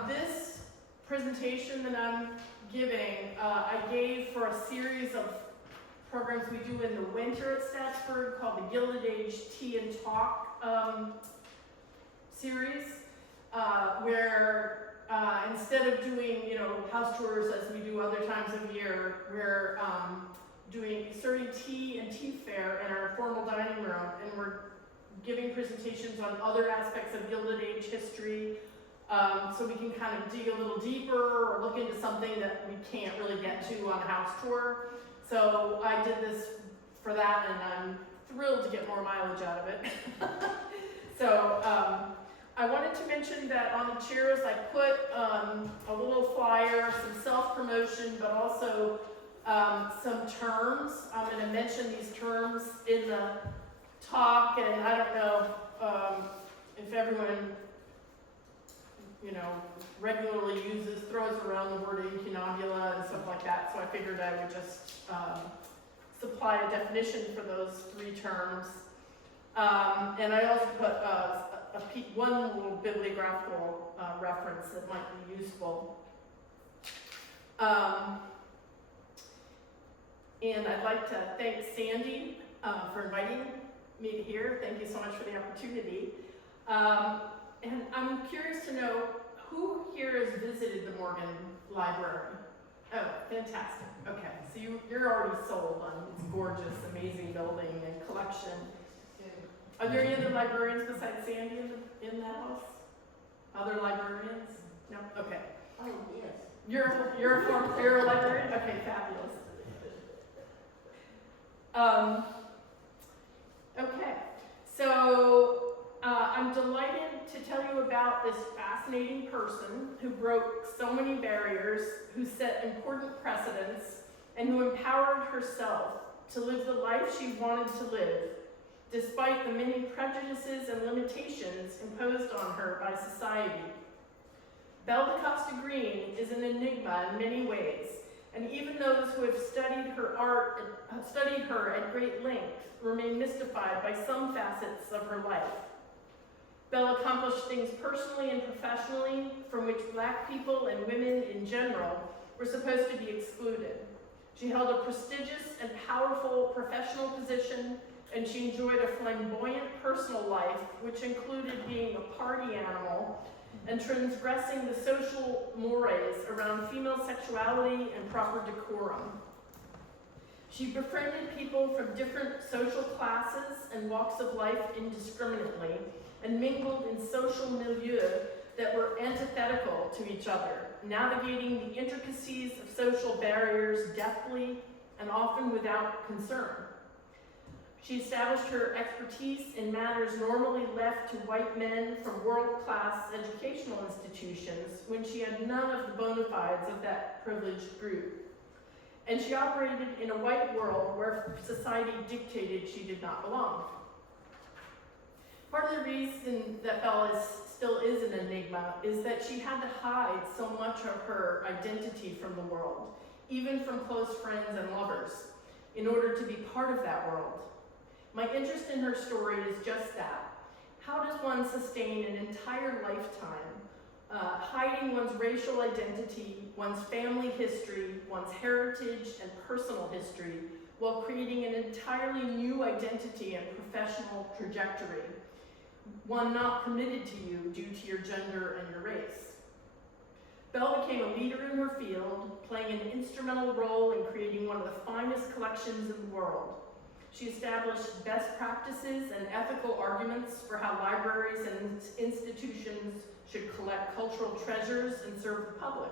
This presentation that I'm giving, I gave for a series of programs we do in the winter at Staatsburgh called the Gilded Age Tea and Talk series, where instead of doing, house tours as we do other times of year, we're serving tea and tea fare in our formal dining room, and we're giving presentations on other aspects of Gilded Age history, so we can kind of dig a little deeper or look into something that we can't really get to on a house tour. So I did this for that, and I'm thrilled to get more mileage out of it. So I wanted to mention that on the chairs I put a little flyer, some self-promotion, but also some terms. I'm going to mention these terms in the talk, and I don't know if everyone, regularly throws around the word incunabula and stuff like that, so I figured I would just supply a definition for those three terms. And I also put one little bibliographical reference that might be useful. And I'd like to thank Sandy for inviting me here. Thank you so much for the opportunity. And I'm curious to know who here has visited the Morgan Library? Oh, fantastic. Okay, so you're already sold on its gorgeous, amazing building and collection. Are there any other librarians besides Sandy in the house? Other librarians? No? Okay. Oh, yes. You're a librarian? Okay, fabulous. Okay, so I'm delighted to tell you about this fascinating person who broke so many barriers, who set important precedents, and who empowered herself to live the life she wanted to live, despite the many prejudices and limitations imposed on her by society. Belle Da Costa Greene is an enigma in many ways, and even those who have studied her at great length remain mystified by some facets of her life. Belle accomplished things personally and professionally from which Black people and women in general were supposed to be excluded. She held a prestigious and powerful professional position, and she enjoyed a flamboyant personal life, which included being a party animal and transgressing the social mores around female sexuality and proper decorum. She befriended people from different social classes and walks of life indiscriminately, and mingled in social milieu that were antithetical to each other, navigating the intricacies of social barriers deftly and often without concern. She established her expertise in matters normally left to white men from world-class educational institutions when she had none of the bona fides of that privileged group. And she operated in a white world where society dictated she did not belong. Part of the reason that Belle still is an enigma is that she had to hide so much of her identity from the world, even from close friends and lovers, in order to be part of that world. My interest in her story is just that. How does one sustain an entire lifetime hiding one's racial identity, one's family history, one's heritage and personal history, while creating an entirely new identity and professional trajectory, one not permitted to you due to your gender and your race? Belle became a leader in her field, playing an instrumental role in creating one of the finest collections in the world. She established best practices and ethical arguments for how libraries and institutions should collect cultural treasures and serve the public.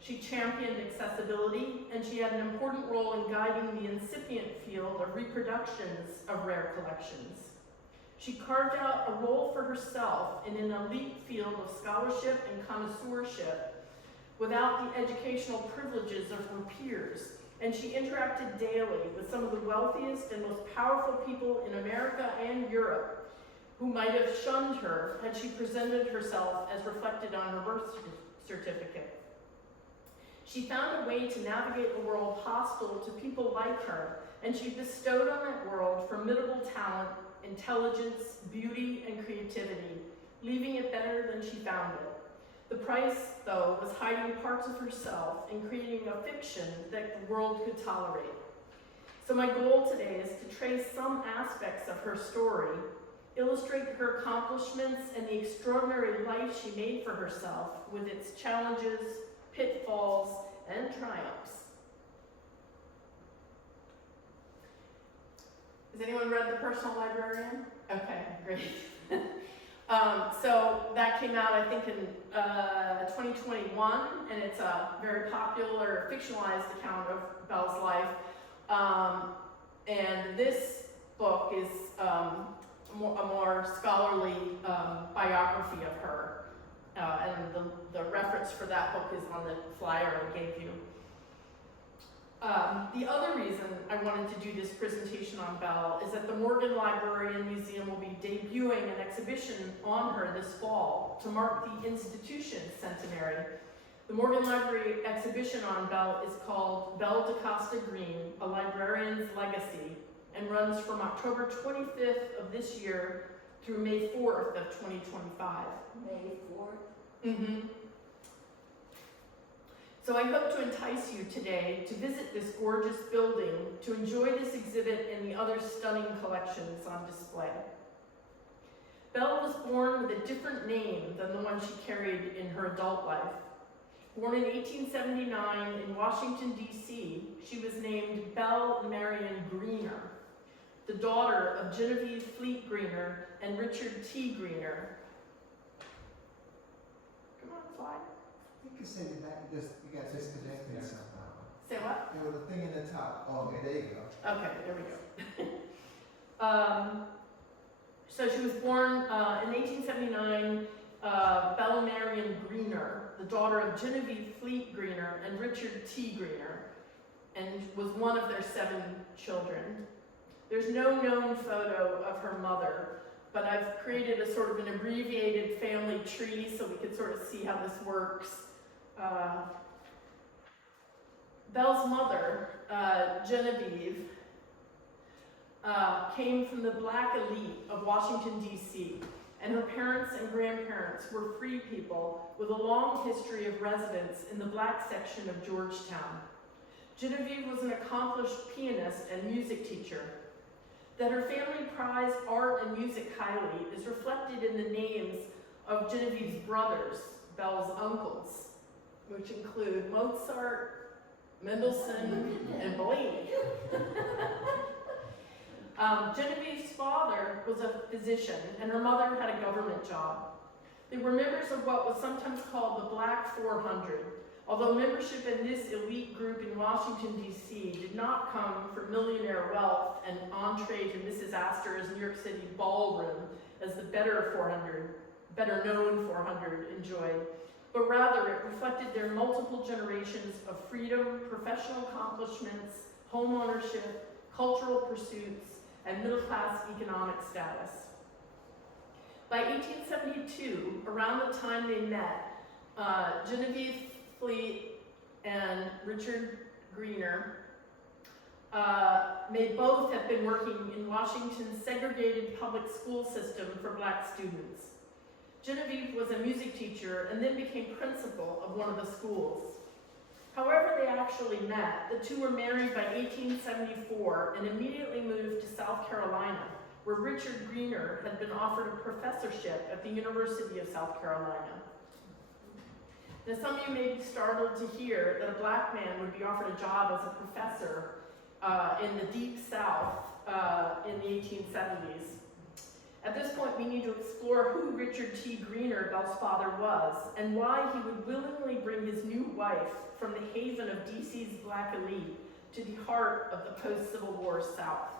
She championed accessibility, and she had an important role in guiding the incipient field of reproductions of rare collections. She carved out a role for herself in an elite field of scholarship and connoisseurship without the educational privileges of her peers, and she interacted daily with some of the wealthiest and most powerful people in America and Europe who might have shunned her had she presented herself as reflected on her birth certificate. She found a way to navigate a world hostile to people like her, and she bestowed on that world formidable talent, intelligence, beauty, and creativity, leaving it better than she found it. The price, though, was hiding parts of herself and creating a fiction that the world could tolerate. So my goal today is to trace some aspects of her story, illustrate her accomplishments and the extraordinary life she made for herself with its challenges, pitfalls, and triumphs. Has anyone read The Personal Librarian? Okay, great. So that came out, I think, in 2021, and it's a very popular fictionalized account of Belle's life. And this book is a more scholarly biography of her, and the reference for that book is on the flyer I gave you. The other reason I wanted to do this presentation on Belle is that the Morgan Library and Museum will be debuting an exhibition on her this fall to mark the institution's centenary. The Morgan Library exhibition on Belle is called Belle Da Costa Greene, A Librarian's Legacy, and runs from October 25th of this year through May 4th of 2025. May 4th? Mm-hmm. So I hope to entice you today to visit this gorgeous building, to enjoy this exhibit and the other stunning collections on display. Belle was born with a different name than the one she carried in her adult life. Born in 1879 in Washington, D.C., she was named Belle Marion Greener, the daughter of Genevieve Fleet Greener and Richard T. Greener. Come on, slide. You can send it back, you got disconnected somehow. Say what? There was a thing in the top. Oh, okay, there you go. Okay, there we go. So she was born in 1879, Belle Marion Greener, the daughter of Genevieve Fleet Greener and Richard T. Greener, and was one of their 7 children. There's no known photo of her mother, but I've created a sort of an abbreviated family tree so we could sort of see how this works. Belle's mother, Genevieve, came from the black elite of Washington, D.C., and her parents and grandparents were free people with a long history of residence in the black section of Georgetown. Genevieve was an accomplished pianist and music teacher. That her family prized art and music highly is reflected in the names of Genevieve's brothers, Belle's uncles, which include Mozart, Mendelssohn, and Bellini. Genevieve's father was a physician, and her mother had a government job. They were members of what was sometimes called the Black 400, although membership in this elite group in Washington, D.C. did not come from millionaire wealth and entree to Mrs. Astor's New York City ballroom, as the better known 400 enjoyed, but rather it reflected their multiple generations of freedom, professional accomplishments, home ownership, cultural pursuits, and middle-class economic status. By 1872, around the time they met, Genevieve Fleet and Richard Greener may both have been working in Washington's segregated public school system for black students. Genevieve was a music teacher and then became principal of one of the schools. However they actually met, the two were married by 1874 and immediately moved to South Carolina, where Richard Greener had been offered a professorship at the University of South Carolina. Now, some of you may be startled to hear that a black man would be offered a job as a professor in the Deep South in the 1870s. At this point, we need to explore who Richard T. Greener, Belle's father, was, and why he would willingly bring his new wife from the haven of DC's black elite to the heart of the post-Civil War South.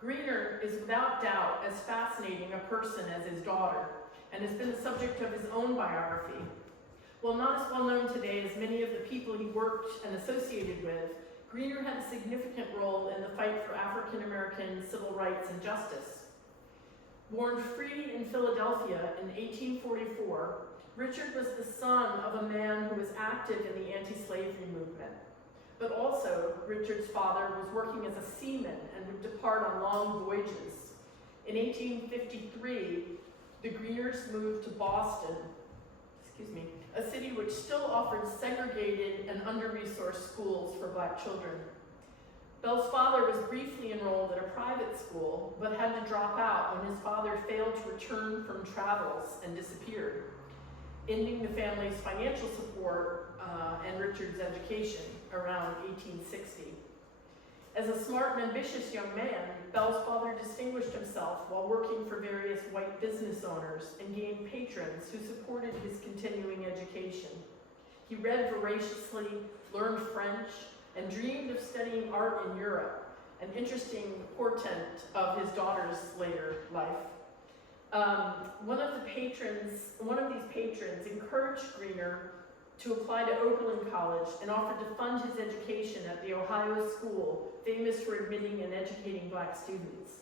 Greener is without doubt as fascinating a person as his daughter, and has been the subject of his own biography. While not as well known today as many of the people he worked and associated with, Greener had a significant role in the fight for African American civil rights and justice. Born free in Philadelphia in 1844, Richard was the son of a man who was active in the anti-slavery movement. But also, Richard's father was working as a seaman and would depart on long voyages. In 1853, the Greeners moved to Boston, a city which still offered segregated and under-resourced schools for black children. Belle's father was briefly enrolled at a private school, but had to drop out when his father failed to return from travels and disappeared, ending the family's financial support and Richard's education around 1860. As a smart and ambitious young man, Belle's father distinguished himself while working for various white business owners and gained patrons who supported his continuing education. He read voraciously, learned French, and dreamed of studying art in Europe, an interesting portent of his daughter's later life. One of these patrons encouraged Greener to apply to Oberlin College and offered to fund his education at the Ohio school, famous for admitting and educating black students.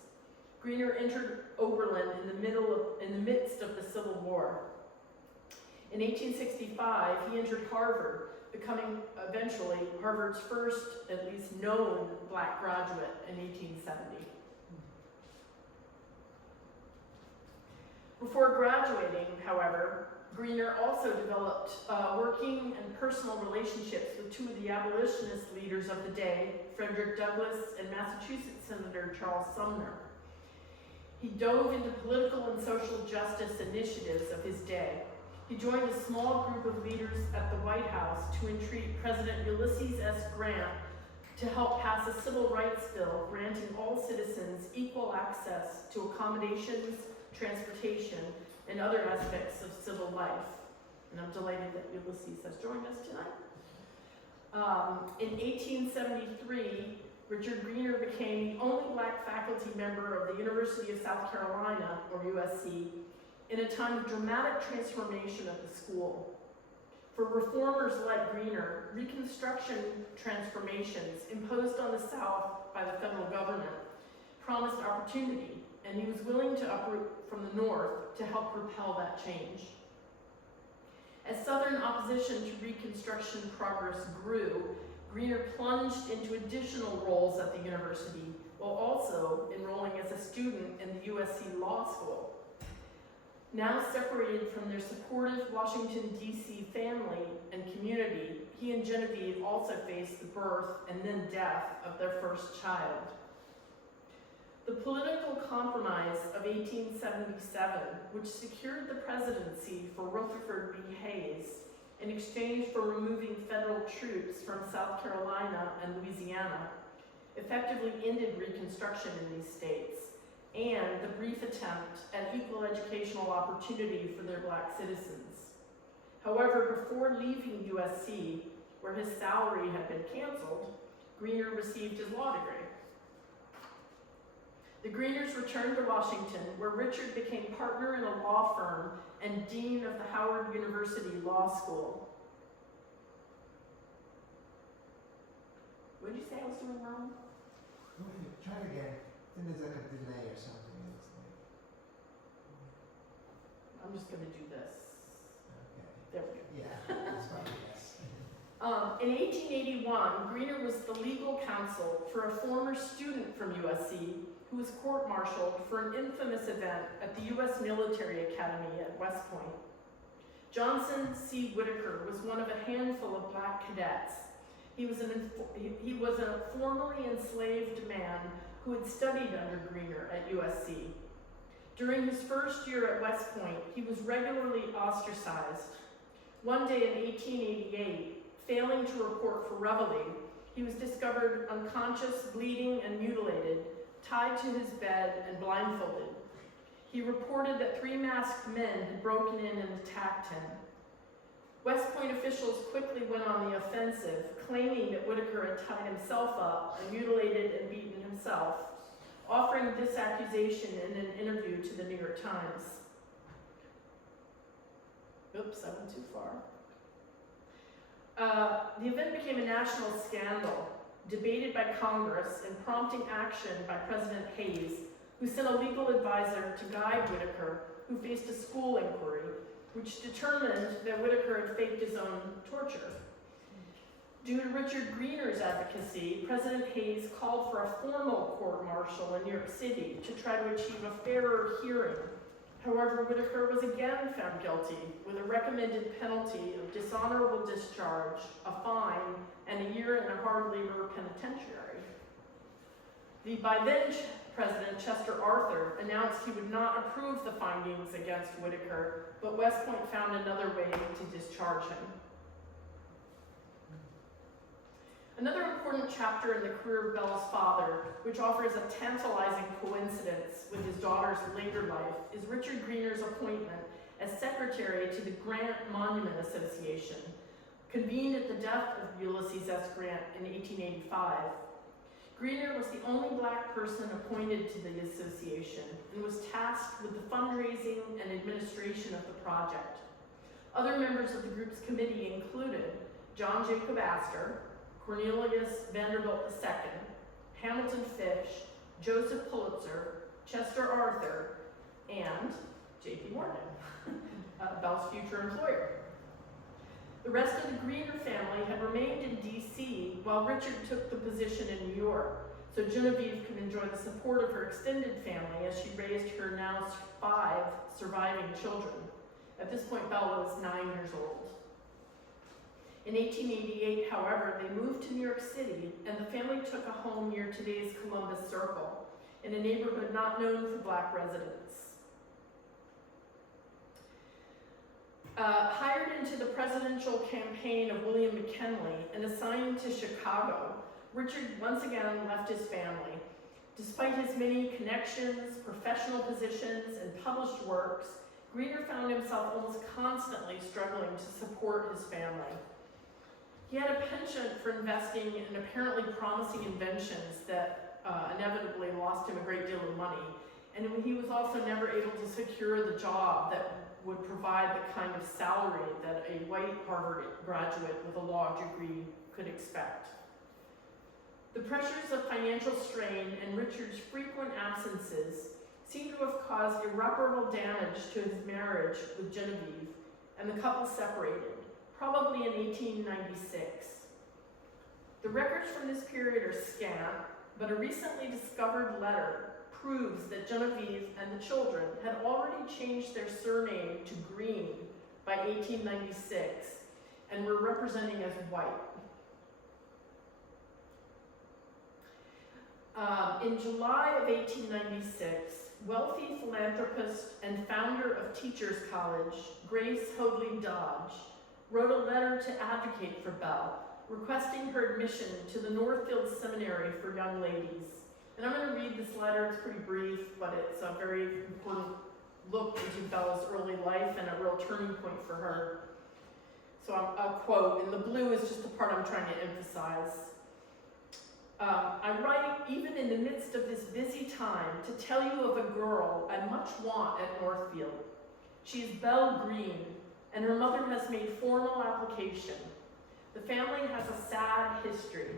Greener entered Oberlin in the midst of the Civil War. In 1865, he entered Harvard, becoming eventually Harvard's first, at least known, black graduate in 1870. Before graduating, however, Greener also developed working and personal relationships with two of the abolitionist leaders of the day, Frederick Douglass and Massachusetts Senator Charles Sumner. He dove into political and social justice initiatives of his day. He joined a small group of leaders at the White House to entreat President Ulysses S. Grant to help pass a civil rights bill granting all citizens equal access to accommodations, transportation, and other aspects of civil life. And I'm delighted that Ulysses has joined us tonight. In 1873, Richard Greener became the only black faculty member of the University of South Carolina, or USC, in a time of dramatic transformation of the school. For reformers like Greener, Reconstruction transformations imposed on the South by the federal government promised opportunity, and he was willing to uproot from the North to help propel that change. As Southern opposition to Reconstruction progress grew, Greener plunged into additional roles at the university, while also enrolling as a student in the USC Law School. Now separated from their supportive Washington, D.C. family and community, he and Genevieve also faced the birth and then death of their first child. The political compromise of 1877, which secured the presidency for Rutherford B. Hayes in exchange for removing federal troops from South Carolina and Louisiana, effectively ended Reconstruction in these states and the brief attempt at equal educational opportunity for their black citizens. However, before leaving USC, where his salary had been canceled, Greener received his law degree. The Greeners returned to Washington, where Richard became partner in a law firm and dean of the Howard University Law School. What did you say I was doing wrong? Try it again. Then there's like a delay or something. It's like, I'm just going to do this. okay. There we go. Yeah, that's probably yes. In 1881, Greener was the legal counsel for a former student from USC who was court-martialed for an infamous event at the U.S. Military Academy at West Point. Johnson C. Whitaker was one of a handful of black cadets. He was a formerly enslaved man who had studied under Greener at USC. During his first year at West Point, he was regularly ostracized. One day in 1888, failing to report for reveille, he was discovered unconscious, bleeding, and mutilated, tied to his bed and blindfolded. He reported that 3 masked men had broken in and attacked him. West Point officials quickly went on the offensive, claiming that Whitaker had tied himself up and mutilated and beaten himself, offering this accusation in an interview to the New York Times. Oops, I went too far. The event became a national scandal, debated by Congress and prompting action by President Hayes, who sent a legal advisor to guide Whitaker, who faced a school inquiry, which determined that Whitaker had faked his own torture. Due to Richard Greener's advocacy, President Hayes called for a formal court-martial in New York City to try to achieve a fairer hearing However, Whitaker was again found guilty with a recommended penalty of dishonorable discharge, a fine, and a year in a hard labor penitentiary. The by then President Chester Arthur announced he would not approve the findings against Whitaker, but West Point found another way to discharge him. Another important chapter in the career of Belle's father, which offers a tantalizing coincidence with his daughter's later life, is Richard Greener's appointment as secretary to the Grant Monument Association, convened at the death of Ulysses S. Grant in 1885. Greener was the only Black person appointed to the association and was tasked with the fundraising and administration of the project. Other members of the group's committee included John Jacob Astor, Cornelius Vanderbilt II, Hamilton Fish, Joseph Pulitzer, Chester Arthur, and J.P. Morgan, Belle's future employer. The rest of the Greener family had remained in D.C. while Richard took the position in New York, so Genevieve could enjoy the support of her extended family as she raised her now 5 surviving children. At this point, Belle was 9 years old. In 1888, however, they moved to New York City, and the family took a home near today's Columbus Circle, in a neighborhood not known for Black residents. Hired into the presidential campaign of William McKinley and assigned to Chicago, Richard once again left his family. Despite his many connections, professional positions, and published works, Greener found himself almost constantly struggling to support his family. He had a penchant for investing in apparently promising inventions that inevitably lost him a great deal of money, and he was also never able to secure the job that would provide the kind of salary that a white Harvard graduate with a law degree could expect. The pressures of financial strain and Richard's frequent absences seem to have caused irreparable damage to his marriage with Genevieve, and the couple separated, probably in 1896. The records from this period are scant, but a recently discovered letter proves that Genevieve and the children had already changed their surname to Greene by 1896 and were representing as white. In July of 1896, wealthy philanthropist and founder of Teachers College, Grace Hoadley Dodge, wrote a letter to advocate for Belle, requesting her admission to the Northfield Seminary for young ladies. And I'm going to read this letter. It's pretty brief, but it's a very important look into Belle's early life and a real turning point for her. So I'll quote, and the blue is just the part I'm trying to emphasize. I write even in the midst of this busy time to tell you of a girl I much want at Northfield. She is Belle Greene, and her mother has made formal application. The family has a sad history.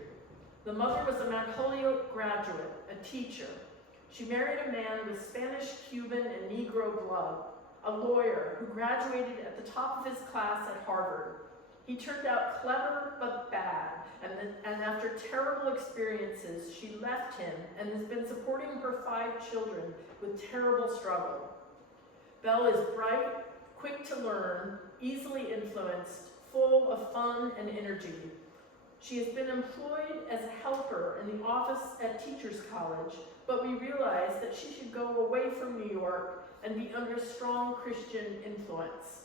The mother was a Mount Holyoke graduate, a teacher. She married a man with Spanish, Cuban, and Negro blood, a lawyer who graduated at the top of his class at Harvard. He turned out clever but bad, and after terrible experiences, she left him and has been supporting her 5 children with terrible struggle. Belle is bright, quick to learn, easily influenced, full of fun and energy. She has been employed as a helper in the office at Teachers College, but we realized that she should go away from New York and be under strong Christian influence.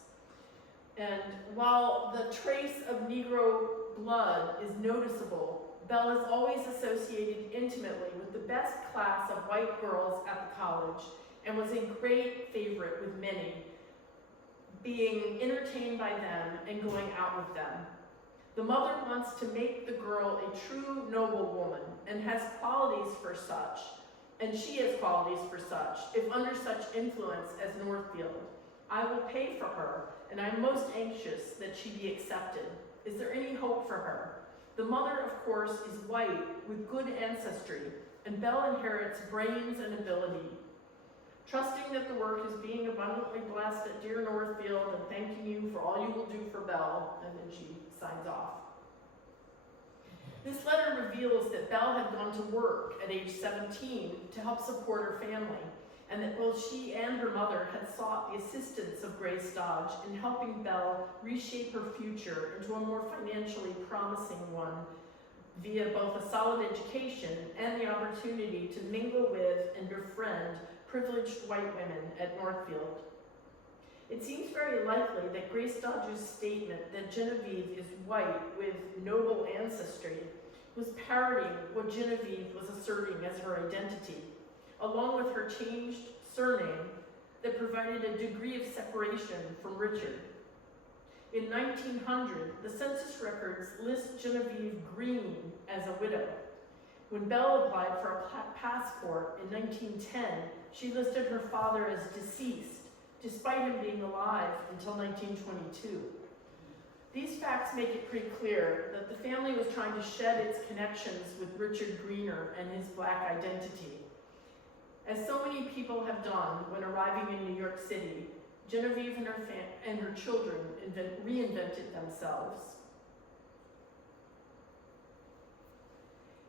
And while the trace of Negro blood is noticeable, Belle is always associated intimately with the best class of white girls at the college and was a great favorite with many, being entertained by them and going out with them. The mother wants to make the girl a true noblewoman and has qualities for such, and she has qualities for such, if under such influence as Northfield. I will pay for her, and I'm most anxious that she be accepted. Is there any hope for her? The mother, of course, is white with good ancestry, and Belle inherits brains and ability. Trusting that the work is being abundantly blessed at dear Northfield, and thanking you for all you will do for Belle, and then she signs off. This letter reveals that Belle had gone to work at age 17 to help support her family, and that both she and her mother had sought the assistance of Grace Dodge in helping Belle reshape her future into a more financially promising one via both a solid education and the opportunity to mingle with and befriend privileged white women at Northfield. It seems very likely that Grace Dodge's statement that Genevieve is white with noble ancestry was parroting what Genevieve was asserting as her identity, along with her changed surname that provided a degree of separation from Richard. In 1900, the census records list Genevieve Greene as a widow. When Belle applied for a passport in 1910, she listed her father as deceased, despite him being alive until 1922. These facts make it pretty clear that the family was trying to shed its connections with Richard Greener and his black identity. As so many people have done when arriving in New York City, Genevieve and her children reinvented themselves.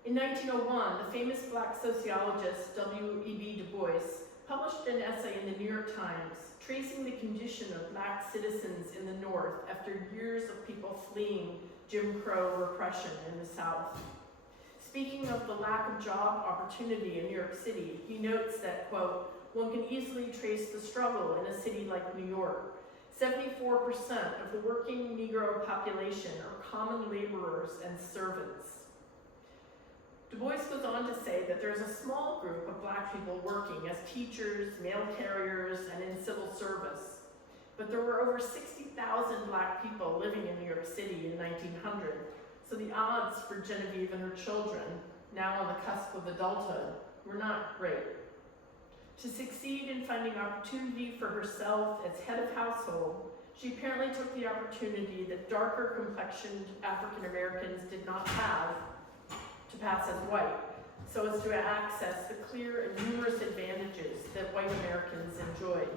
In 1901, the famous black sociologist W.E.B. Du Bois published an essay in the New York Times tracing the condition of black citizens in the North after years of people fleeing Jim Crow repression in the South. Speaking of the lack of job opportunity in New York City, he notes that, quote, one can easily trace the struggle in a city like New York. 74% of the working Negro population are common laborers and servants. Du Bois goes on to say that there is a small group of black people working as teachers, mail carriers, and in civil service. But there were over 60,000 black people living in New York City in 1900, so the odds for Genevieve and her children, now on the cusp of adulthood, were not great. To succeed in finding opportunity for herself as head of household, she apparently took the opportunity that darker complexioned African Americans did not have to pass as white, so as to access the clear and numerous advantages that white Americans enjoyed.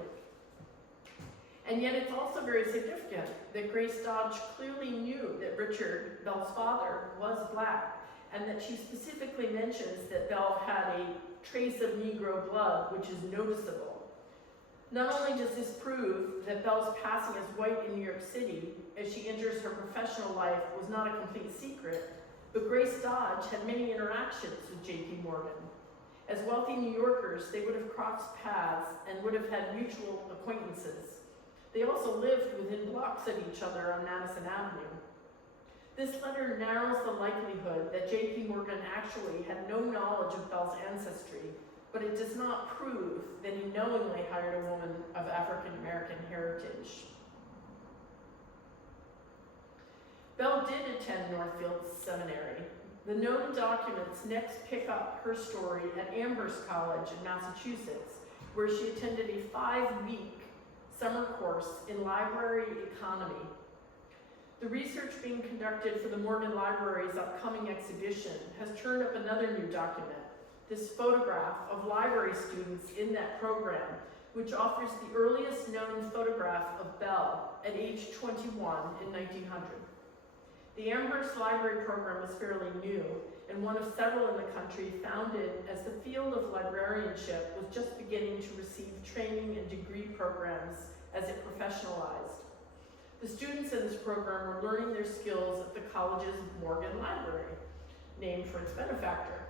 And yet it's also very significant that Grace Dodge clearly knew that Richard, Belle's father, was black, and that she specifically mentions that Belle had a trace of Negro blood, which is noticeable. Not only does this prove that Belle's passing as white in New York City, as she enters her professional life, was not a complete secret, but Grace Dodge had many interactions with J.P. Morgan. As wealthy New Yorkers, they would have crossed paths and would have had mutual acquaintances. They also lived within blocks of each other on Madison Avenue. This letter narrows the likelihood that J.P. Morgan actually had no knowledge of Belle's ancestry, but it does not prove that he knowingly hired a woman of African American heritage. Belle did attend Northfield Seminary. The known documents next pick up her story at Amherst College in Massachusetts, where she attended a 5-week summer course in library economy. The research being conducted for the Morgan Library's upcoming exhibition has turned up another new document, this photograph of library students in that program, which offers the earliest known photograph of Belle at age 21 in 1900. The Amherst Library program is fairly new, and one of several in the country founded as the field of librarianship was just beginning to receive training and degree programs as it professionalized. The students in this program are learning their skills at the college's Morgan Library, named for its benefactor.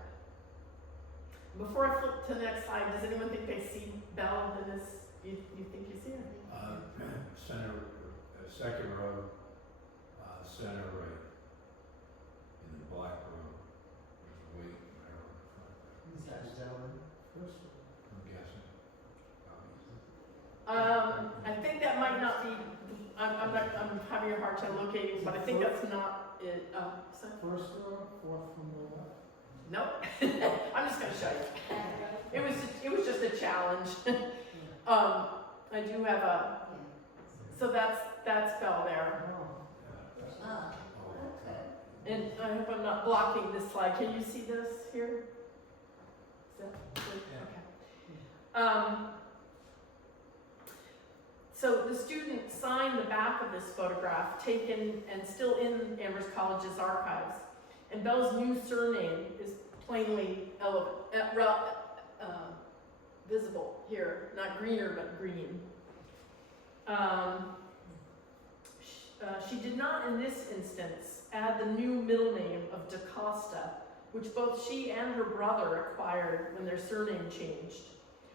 Before I flip to the next slide, does anyone think they see Belle in this? You think you see her? Center, second row, center right, in the black room. There's a weight arrow in front there. Is that a gentleman? First, I'm guessing. I think that might not be. I'm having a hard time locating, but I think that's not it. So? First row, fourth from the left. Nope. I'm just going to show you. It was just a challenge. I do have a. So that's Belle there. Ah, okay. And I hope I'm not blocking this slide. Can you see this here? Is that good? Okay. So the student signed the back of this photograph, taken and still in Amherst College's archives. And Belle's new surname is plainly visible here, not greener, but green. She did not, in this instance, add the new middle name of Da Costa, which both she and her brother acquired when their surname changed.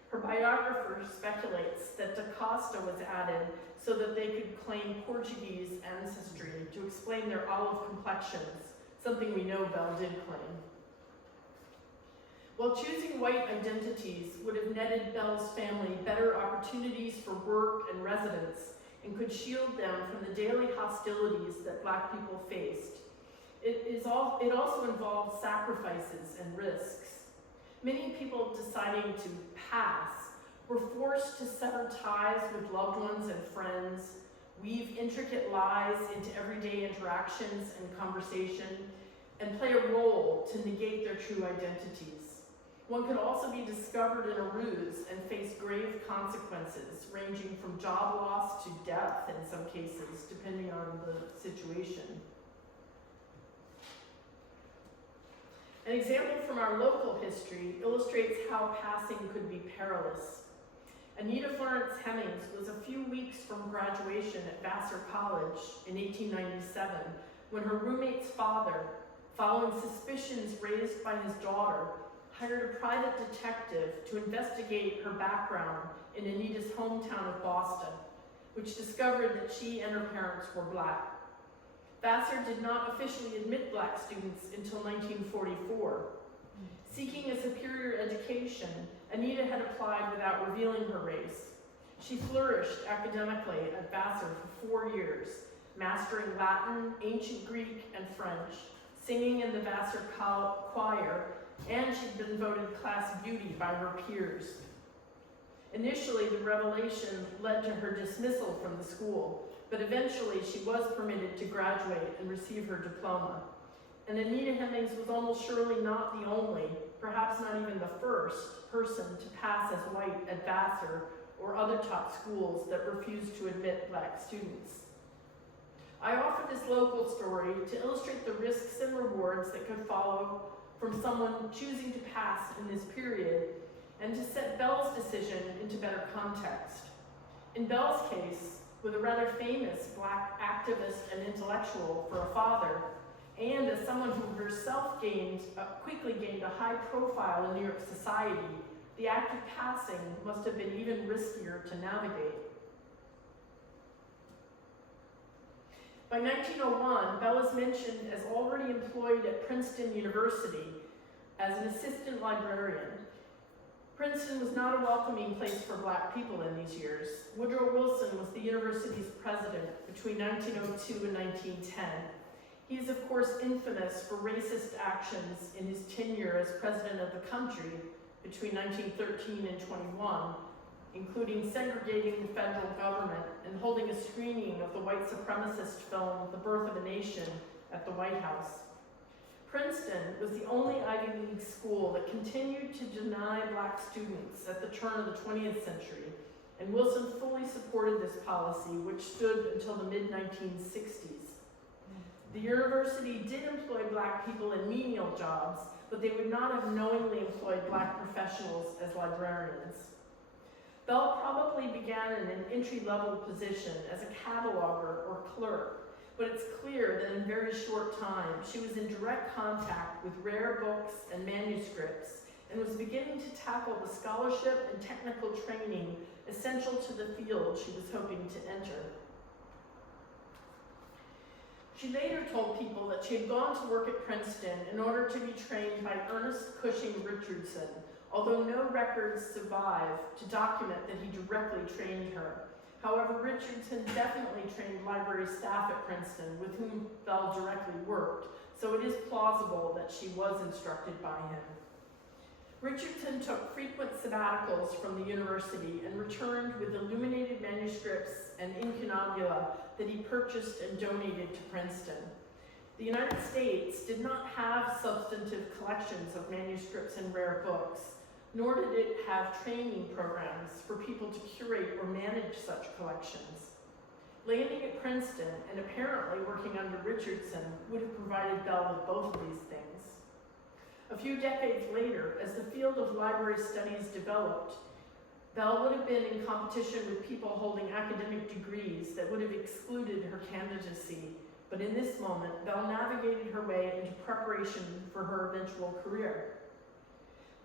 Her biographer speculates that Da Costa was added so that they could claim Portuguese ancestry to explain their olive complexions, something we know Belle did claim. While choosing white identities would have netted Belle's family better opportunities for work and residence and could shield them from the daily hostilities that Black people faced, it also involved sacrifices and risks. Many people deciding to pass were forced to sever ties with loved ones and friends, weave intricate lies into everyday interactions and conversation, and play a role to negate their true identities. One could also be discovered in a ruse and face grave consequences, ranging from job loss to death in some cases, depending on the situation. An example from our local history illustrates how passing could be perilous. Anita Florence Hemmings was a few weeks from graduation at Vassar College in 1897 when her roommate's father, following suspicions raised by his daughter, hired a private detective to investigate her background in Anita's hometown of Boston, which discovered that she and her parents were Black. Vassar did not officially admit Black students until 1944. Seeking a superior education, Anita had applied without revealing her race. She flourished academically at Vassar for 4 years, mastering Latin, ancient Greek, and French, singing in the Vassar choir, and she'd been voted class beauty by her peers. Initially, the revelation led to her dismissal from the school, but eventually she was permitted to graduate and receive her diploma. And Anita Hemmings was almost surely not the only, perhaps not even the first, person to pass as white at Vassar or other top schools that refused to admit Black students. I offer this local story to illustrate the risks and rewards that could follow from someone choosing to pass in this period, and to set Belle's decision into better context. In Belle's case, with a rather famous Black activist and intellectual for a father, and as someone who herself quickly gained a high profile in New York society, the act of passing must have been even riskier to navigate. By 1901, Belle is mentioned as already employed at Princeton University as an assistant librarian. Princeton was not a welcoming place for Black people in these years. Woodrow Wilson was the university's president between 1902 and 1910. He is, of course, infamous for racist actions in his tenure as president of the country between 1913 and 21, including segregating the federal government and holding a screening of the white supremacist film, The Birth of a Nation, at the White House. Princeton was the only Ivy League school that continued to deny Black students at the turn of the 20th century, and Wilson fully supported this policy, which stood until the mid-1960s. The university did employ Black people in menial jobs, but they would not have knowingly employed Black professionals as librarians. Belle probably began in an entry-level position as a cataloger or clerk, but it's clear that in a very short time, she was in direct contact with rare books and manuscripts and was beginning to tackle the scholarship and technical training essential to the field she was hoping to enter. She later told people that she had gone to work at Princeton in order to be trained by Ernest Cushing Richardson, although no records survive to document that he directly trained her. However, Richardson definitely trained library staff at Princeton with whom Belle directly worked, so it is plausible that she was instructed by him. Richardson took frequent sabbaticals from the university and returned with illuminated manuscripts and incunabula that he purchased and donated to Princeton. The United States did not have substantive collections of manuscripts and rare books, nor did it have training programs for people to curate or manage such collections. Landing at Princeton and apparently working under Richardson would have provided Belle with both of these things. A few decades later, as the field of library studies developed, Belle would have been in competition with people holding academic degrees that would have excluded her candidacy, but in this moment, Belle navigated her way into preparation for her eventual career.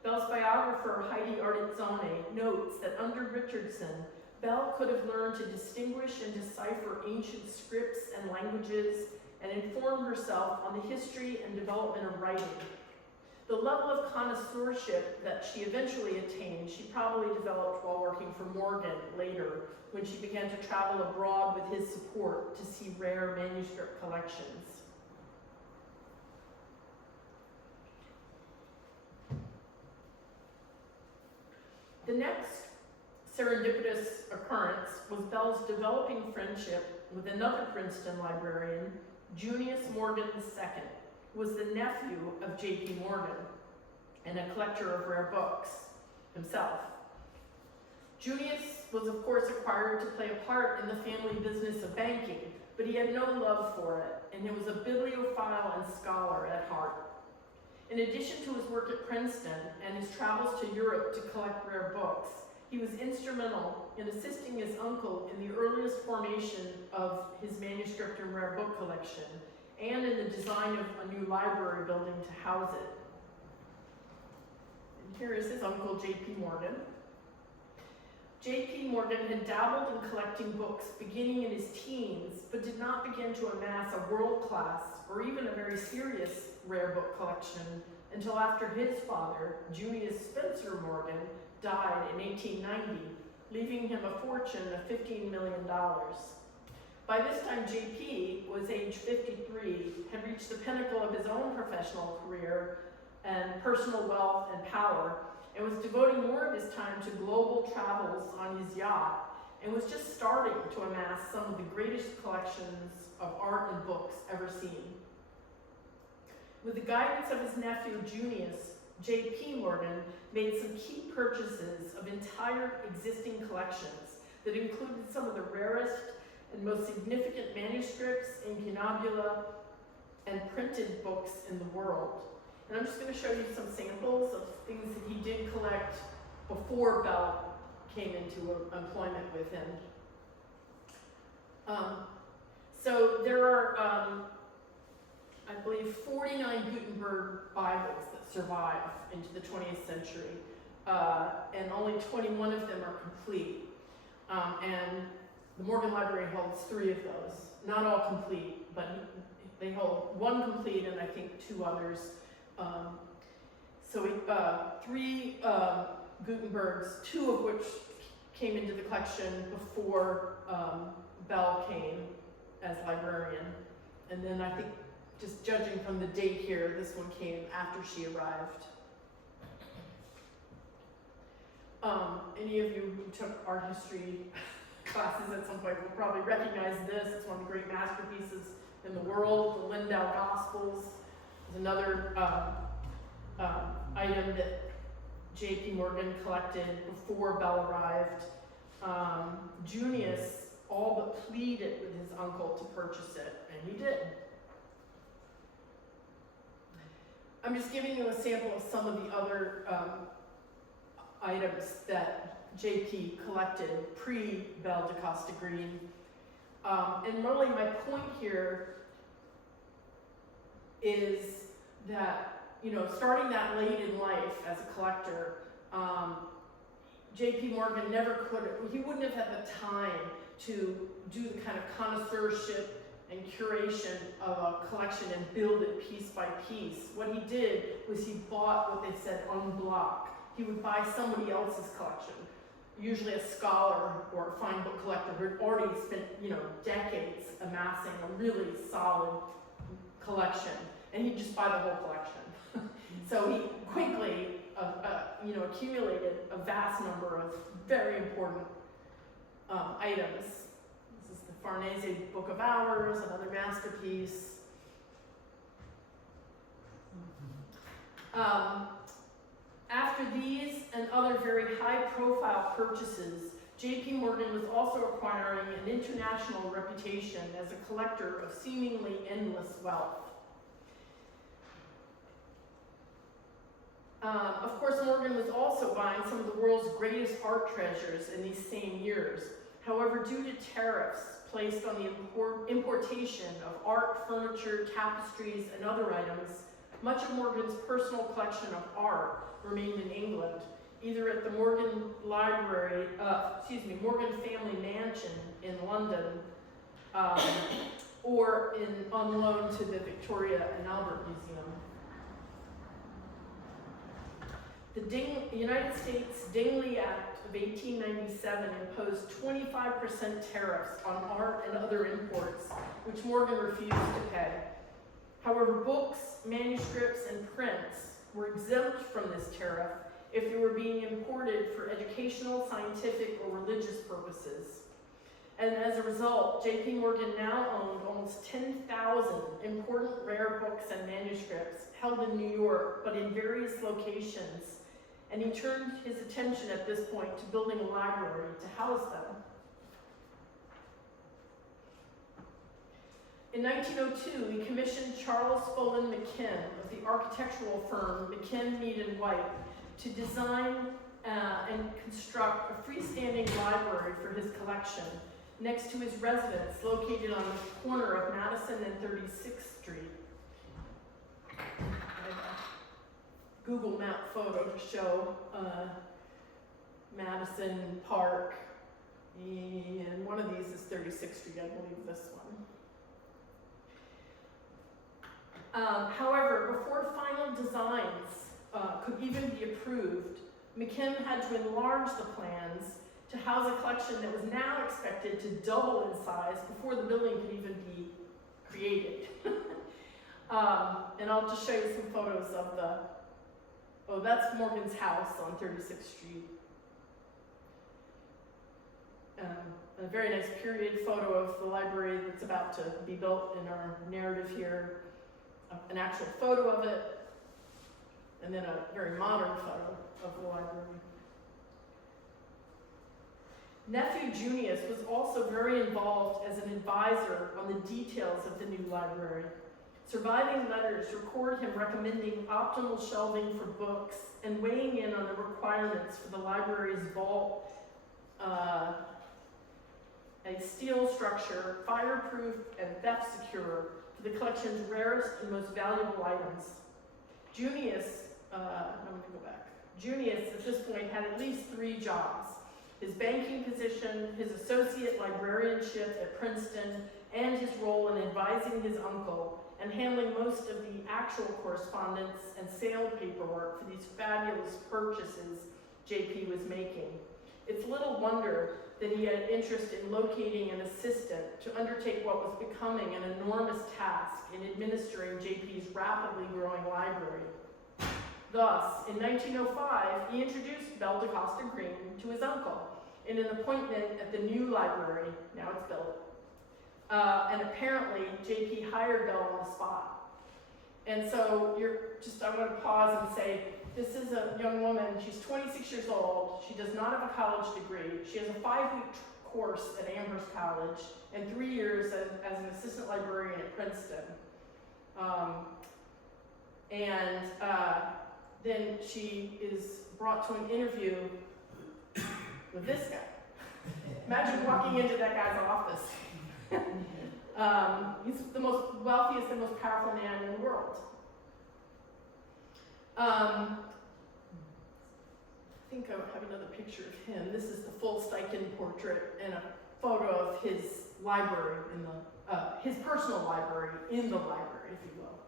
Belle's biographer, Heidi Ardizzone, notes that under Richardson, Belle could have learned to distinguish and decipher ancient scripts and languages and inform herself on the history and development of writing. The level of connoisseurship that she eventually attained, she probably developed while working for Morgan later, when she began to travel abroad with his support to see rare manuscript collections. The next serendipitous occurrence was Belle's developing friendship with another Princeton librarian, Junius Morgan II, who was the nephew of J.P. Morgan and a collector of rare books himself. Junius was of course required to play a part in the family business of banking, but he had no love for it, and he was a bibliophile and scholar at heart. In addition to his work at Princeton and his travels to Europe to collect rare books, he was instrumental in assisting his uncle in the earliest formation of his manuscript and rare book collection, and in the design of a new library building to house it. And here is his uncle, J.P. Morgan. J.P. Morgan had dabbled in collecting books beginning in his teens, but did not begin to amass a world-class or even a very serious rare book collection until after his father, Junius Spencer Morgan, died in 1890, leaving him a fortune of $15 million. By this time, J.P. was age 53, had reached the pinnacle of his own professional career and personal wealth and power, and was devoting more of his time to global travels on his yacht, and was just starting to amass some of the greatest collections of art and books ever seen. With the guidance of his nephew, Junius, J.P. Morgan made some key purchases of entire existing collections that included some of the rarest and most significant manuscripts, incunabula, and printed books in the world. And I'm just going to show you some samples of things that he did collect before Belle came into employment with him. So there are, I believe, 49 Gutenberg Bibles that survive into the 20th century, and only 21 of them are complete. And the Morgan Library holds 3 of those, not all complete, but they hold 1 complete and I think 2 others. So 3 Gutenbergs, 2 of which came into the collection before Belle came as librarian. And then I think, just judging from the date here, this one came after she arrived. Any of you who took art history classes at some point will probably recognize this. It's one of the great masterpieces in the world. The Lindau Gospels is another item that J.P. Morgan collected before Belle arrived. Junius all but pleaded with his uncle to purchase it, and he did. I'm just giving you a sample of some of the other items that J.P. collected pre-Belle Da Costa Greene. And really my point here is that, you know, starting that late in life as a collector, J.P. Morgan never could, he wouldn't have had the time to do the kind of connoisseurship and curation of a collection and build it piece by piece. What he did was he bought what they said en bloc. He would buy somebody else's collection, usually a scholar or a fine book collector who had already spent, you know, decades amassing a really solid collection, and he'd just buy the whole collection. So he quickly, you know, accumulated a vast number of very important items. This is the Farnese Book of Hours, another masterpiece. After these and other very high-profile purchases, J.P. Morgan was also acquiring an international reputation as a collector of seemingly endless wealth. Of course, Morgan was also buying some of the world's greatest art treasures in these same years. However, due to tariffs placed on the importation of art, furniture, tapestries, and other items, much of Morgan's personal collection of art remained in England, either at the Morgan Library, Morgan Family Mansion in London, or on loan to the Victoria and Albert Museum. The United States Dingley Act of 1897 imposed 25% tariffs on art and other imports, which Morgan refused to pay. However, books, manuscripts, and prints were exempt from this tariff if they were being imported for educational, scientific, or religious purposes. And as a result, J.P. Morgan now owned almost 10,000 important rare books and manuscripts held in New York, but in various locations. And he turned his attention at this point to building a library to house them. In 1902, he commissioned Charles Follen McKim of the architectural firm McKim, Mead & White to design and construct a freestanding library for his collection next to his residence located on the corner of Madison and 36th Street. Google map photo to show Madison Park, and one of these is 36th Street, I believe this one. However, before final designs could even be approved, McKim had to enlarge the plans to house a collection that was now expected to double in size before the building could even be created. And I'll just show you some photos of that's Morgan's house on 36th Street. A very nice period photo of the library that's about to be built in our narrative here. An actual photo of it, and then a very modern photo of the library. Nephew Junius was also very involved as an advisor on the details of the new library. Surviving letters record him recommending optimal shelving for books and weighing in on the requirements for the library's vault, a steel structure, fireproof and theft secure for the collection's rarest and most valuable items. Junius at this point had at least 3 jobs: his banking position, his associate librarianship at Princeton, and his role in advising his uncle and handling most of the actual correspondence and sale paperwork for these fabulous purchases JP was making. It's little wonder that he had interest in locating an assistant to undertake what was becoming an enormous task in administering JP's rapidly growing library. Thus, in 1905, he introduced Belle Da Costa Greene to his uncle in an appointment at the new library, now it's built. And apparently, JP hired Belle on the spot. And so I want to pause and say, this is a young woman, she's 26 years old, she does not have a college degree, she has a 5-week course at Amherst College, and 3 years as an assistant librarian at Princeton. Then she is brought to an interview with this guy. Imagine walking into that guy's office. He's the most wealthiest and most powerful man in the world. I think I have another picture of him. This is the full Steichen portrait and a photo of his library his personal library in the library, if you will.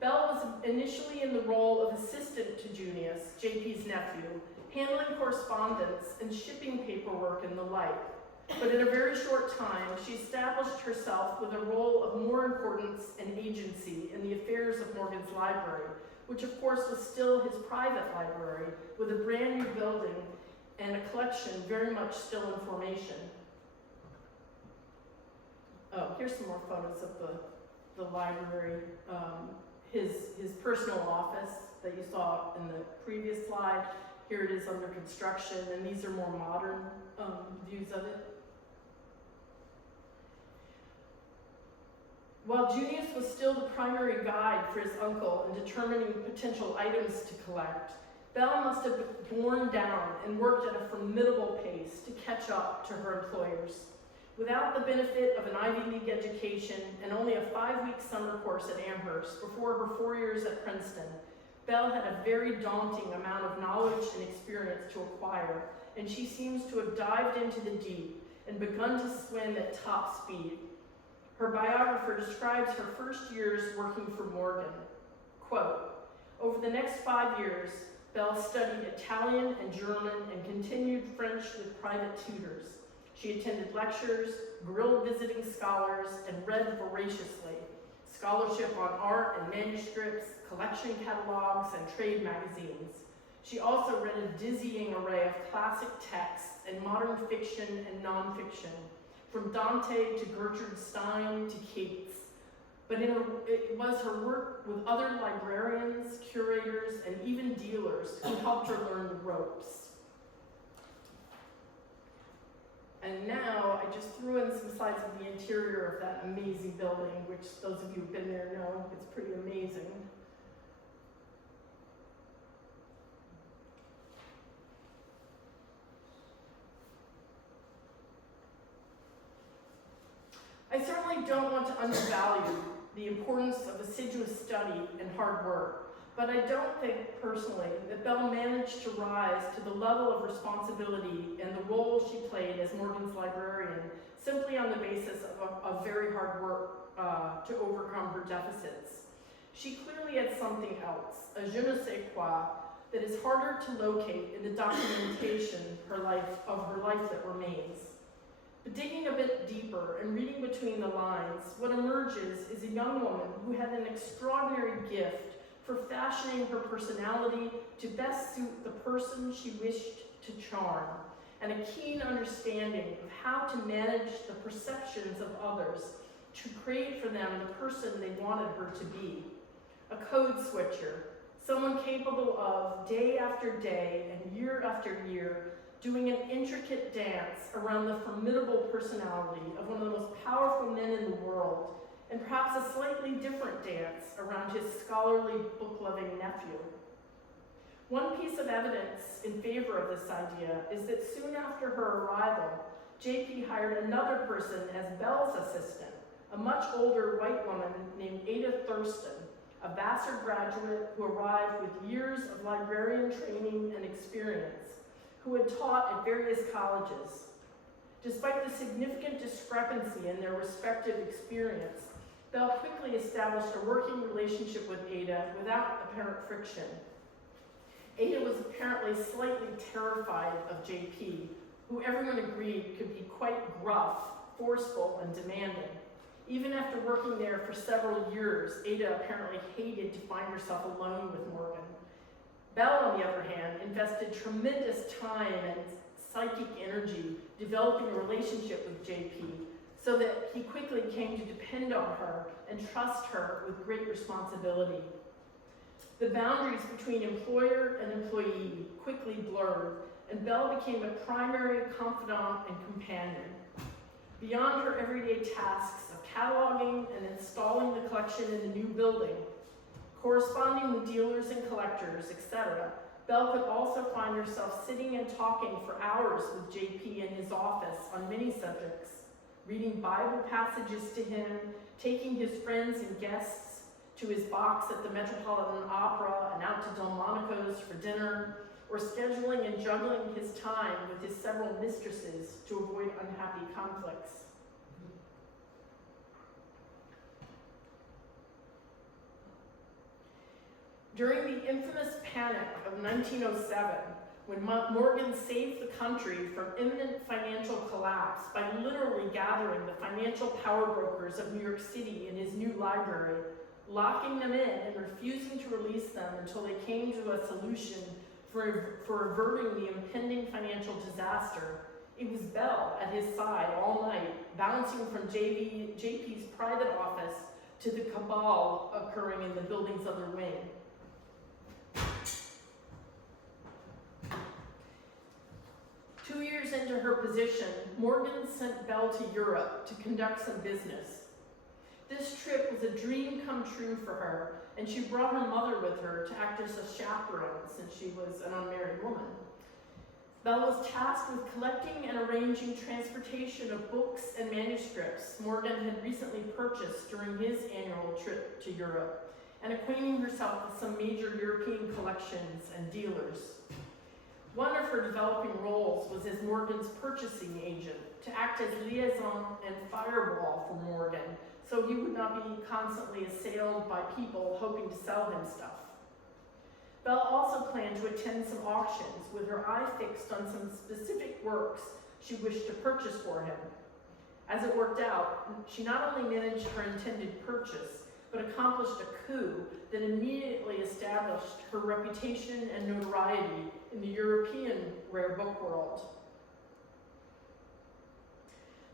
Belle was initially in the role of assistant to Junius, JP's nephew, handling correspondence and shipping paperwork and the like. But in a very short time, she established herself with a role of more importance and agency in the affairs of Morgan's library, which of course was still his private library, with a brand new building and a collection very much still in formation. Oh, here's some more photos of the library. His personal office that you saw in the previous slide. Here it is under construction, and these are more modern views of it. While Junius was still the primary guide for his uncle in determining potential items to collect, Belle must have borne down and worked at a formidable pace to catch up to her employers. Without the benefit of an Ivy League education and only a 5-week summer course at Amherst before her 4 years at Princeton, Belle had a very daunting amount of knowledge and experience to acquire, and she seems to have dived into the deep and begun to swim at top speed. Her biographer describes her first years working for Morgan. Quote, "Over the next 5 years, Belle studied Italian and German and continued French with private tutors. She attended lectures, grilled visiting scholars, and read voraciously. Scholarship on art and manuscripts, collection catalogs, and trade magazines. She also read a dizzying array of classic texts and modern fiction and nonfiction, from Dante to Gertrude Stein to Keats. But it was her work with other librarians, curators, and even dealers who helped her learn the ropes." And now I just threw in some slides of the interior of that amazing building, which those of you who've been there know it's pretty amazing. I certainly don't want to undervalue the importance of assiduous study and hard work, but I don't think personally that Belle managed to rise to the level of responsibility and the role she played as Morgan's librarian simply on the basis of very hard work to overcome her deficits. She clearly had something else, a je ne sais quoi, that is harder to locate in the documentation of her life that remains. But digging a bit deeper and reading between the lines, what emerges is a young woman who had an extraordinary gift for fashioning her personality to best suit the person she wished to charm, and a keen understanding of how to manage the perceptions of others to create for them the person they wanted her to be. A code switcher, someone capable of, day after day and year after year, doing an intricate dance around the formidable personality of one of the most powerful men in the world, and perhaps a slightly different dance around his scholarly, book-loving nephew. One piece of evidence in favor of this idea is that soon after her arrival, JP hired another person as Belle's assistant, a much older white woman named Ada Thurston, a Vassar graduate who arrived with years of librarian training and experience, who had taught at various colleges. Despite the significant discrepancy in their respective experience, Belle quickly established a working relationship with Ada without apparent friction. Ada was apparently slightly terrified of JP, who everyone agreed could be quite gruff, forceful, and demanding. Even after working there for several years, Ada apparently hated to find herself alone with Morgan. Belle, on the other hand, invested tremendous time and psychic energy developing a relationship with JP, so that he quickly came to depend on her and trust her with great responsibility. The boundaries between employer and employee quickly blurred, and Belle became a primary confidant and companion. Beyond her everyday tasks of cataloging and installing the collection in the new building, corresponding with dealers and collectors, etc., Belle could also find herself sitting and talking for hours with JP in his office on many subjects, reading Bible passages to him, taking his friends and guests to his box at the Metropolitan Opera and out to Delmonico's for dinner, or scheduling and juggling his time with his several mistresses to avoid unhappy conflicts. During the infamous panic of 1907, when Morgan saved the country from imminent financial collapse by literally gathering the financial power brokers of New York City in his new library, locking them in and refusing to release them until they came to a solution for averting the impending financial disaster, it was Belle at his side all night, bouncing from JP's private office to the cabal occurring in the building's other wing. Two years into her position, Morgan sent Belle to Europe to conduct some business. This trip was a dream come true for her, and she brought her mother with her to act as a chaperone since she was an unmarried woman. Belle was tasked with collecting and arranging transportation of books and manuscripts Morgan had recently purchased during his annual trip to Europe, and acquainting herself with some major European collections and dealers. One of her developing roles was as Morgan's purchasing agent, to act as liaison and firewall for Morgan, so he would not be constantly assailed by people hoping to sell him stuff. Belle also planned to attend some auctions with her eye fixed on some specific works she wished to purchase for him. As it worked out, she not only managed her intended purchase, but accomplished a coup that immediately established her reputation and notoriety in the European rare book world.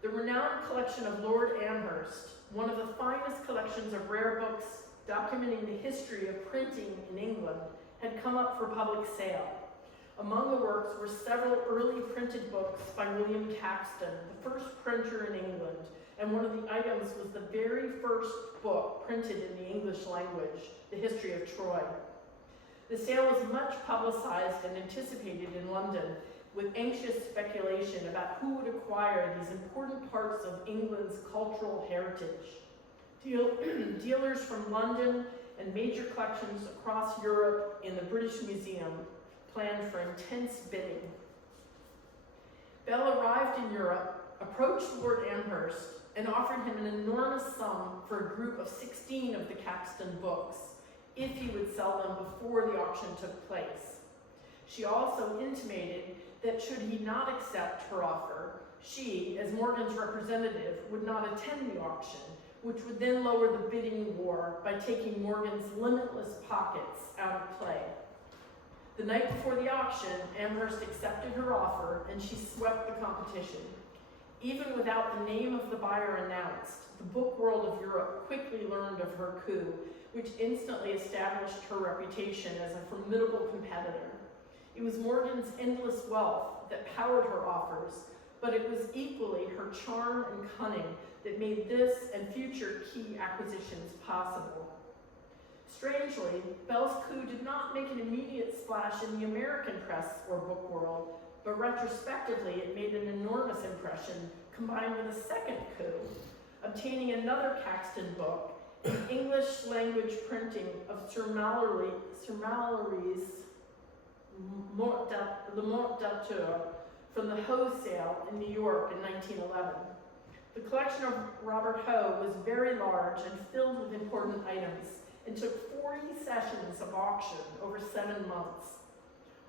The renowned collection of Lord Amherst, one of the finest collections of rare books documenting the history of printing in England, had come up for public sale. Among the works were several early printed books by William Caxton, the first printer in England, and one of the items was the very first book printed in the English language, The History of Troy. The sale was much publicized and anticipated in London, with anxious speculation about who would acquire these important parts of England's cultural heritage. Dealers from London and major collections across Europe in the British Museum planned for intense bidding. Belle arrived in Europe, approached Lord Amherst, and offered him an enormous sum for a group of 16 of the Caxton books, if he would sell them before the auction took place. She also intimated that should he not accept her offer, she, as Morgan's representative, would not attend the auction, which would then lower the bidding war by taking Morgan's limitless pockets out of play. The night before the auction, Amherst accepted her offer and she swept the competition. Even without the name of the buyer announced, the book world of Europe quickly learned of her coup, which instantly established her reputation as a formidable competitor. It was Morgan's endless wealth that powered her offers, but it was equally her charm and cunning that made this and future key acquisitions possible. Strangely, Belle's coup did not make an immediate splash in the American press or book world, but retrospectively it made an enormous impression, combined with a second coup, obtaining another Caxton book, an English language printing of Sir Mallory's Le Mort d'Auteur from the Hoe sale in New York in 1911. The collection of Robert Hoe was very large and filled with important items, and took 40 sessions of auction over 7 months.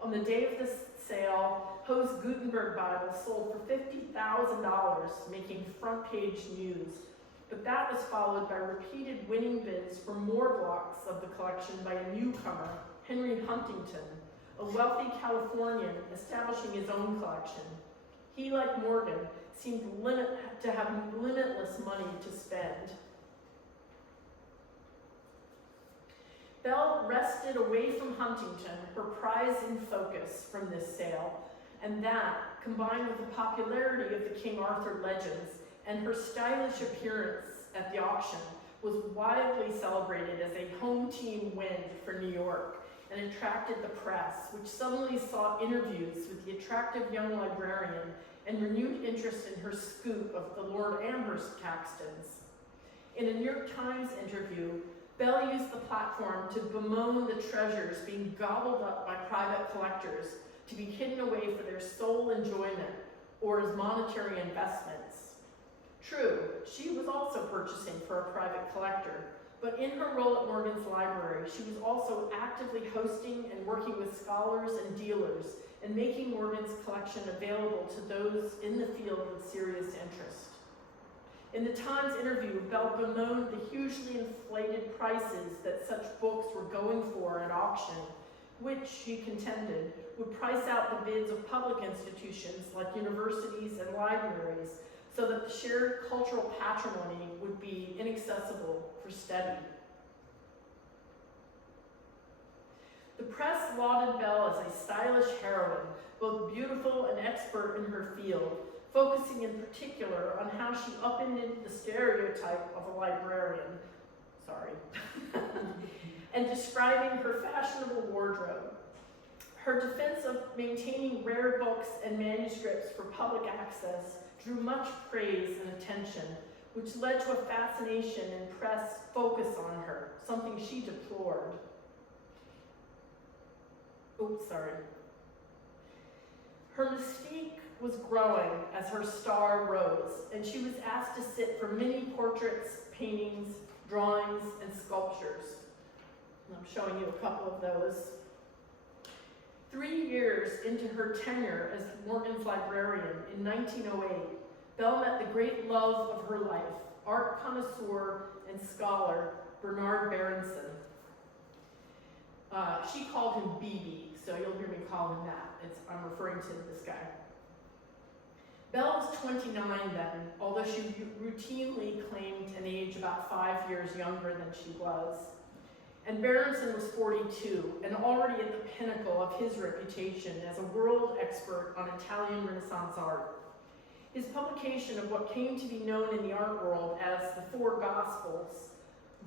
On the day of this sale, Hoe's Gutenberg Bible sold for $50,000, making front page news. But that was followed by repeated winning bids for more blocks of the collection by a newcomer, Henry Huntington, a wealthy Californian establishing his own collection. He, like Morgan, seemed to have limitless money to spend. Belle wrested away from Huntington her prize in focus from this sale, and that, combined with the popularity of the King Arthur legends and her stylish appearance at the auction, was widely celebrated as a home team win for New York and attracted the press, which suddenly sought interviews with the attractive young librarian and renewed interest in her scoop of the Lord Amherst Caxtons. In a New York Times interview, Belle used the platform to bemoan the treasures being gobbled up by private collectors to be hidden away for their sole enjoyment or as monetary investments. True, she was also purchasing for a private collector, but in her role at Morgan's library, she was also actively hosting and working with scholars and dealers and making Morgan's collection available to those in the field with serious interest. In the Times interview, Belle bemoaned the hugely inflated prices that such books were going for at auction, which, she contended, would price out the bids of public institutions like universities and libraries, so that the shared cultural patrimony would be inaccessible for study. The press lauded Belle as a stylish heroine, both beautiful and expert in her field, focusing in particular on how she upended the stereotype of a librarian, sorry, and describing her fashionable wardrobe. Her defense of maintaining rare books and manuscripts for public access drew much praise and attention, which led to a fascination and press focus on her, something she deplored. Oops, sorry. Her mystique was growing as her star rose, and she was asked to sit for many portraits, paintings, drawings, and sculptures. And I'm showing you a couple of those. 3 years into her tenure as Morgan's librarian in 1908, Belle met the great love of her life, art connoisseur and scholar Bernard Berenson. She called him BB, so you'll hear me call him that. I'm referring to this guy. Belle was 29 then, although she routinely claimed an age about 5 years younger than she was. And Berenson was 42, and already at the pinnacle of his reputation as a world expert on Italian Renaissance art. His publication of what came to be known in the art world as the Four Gospels,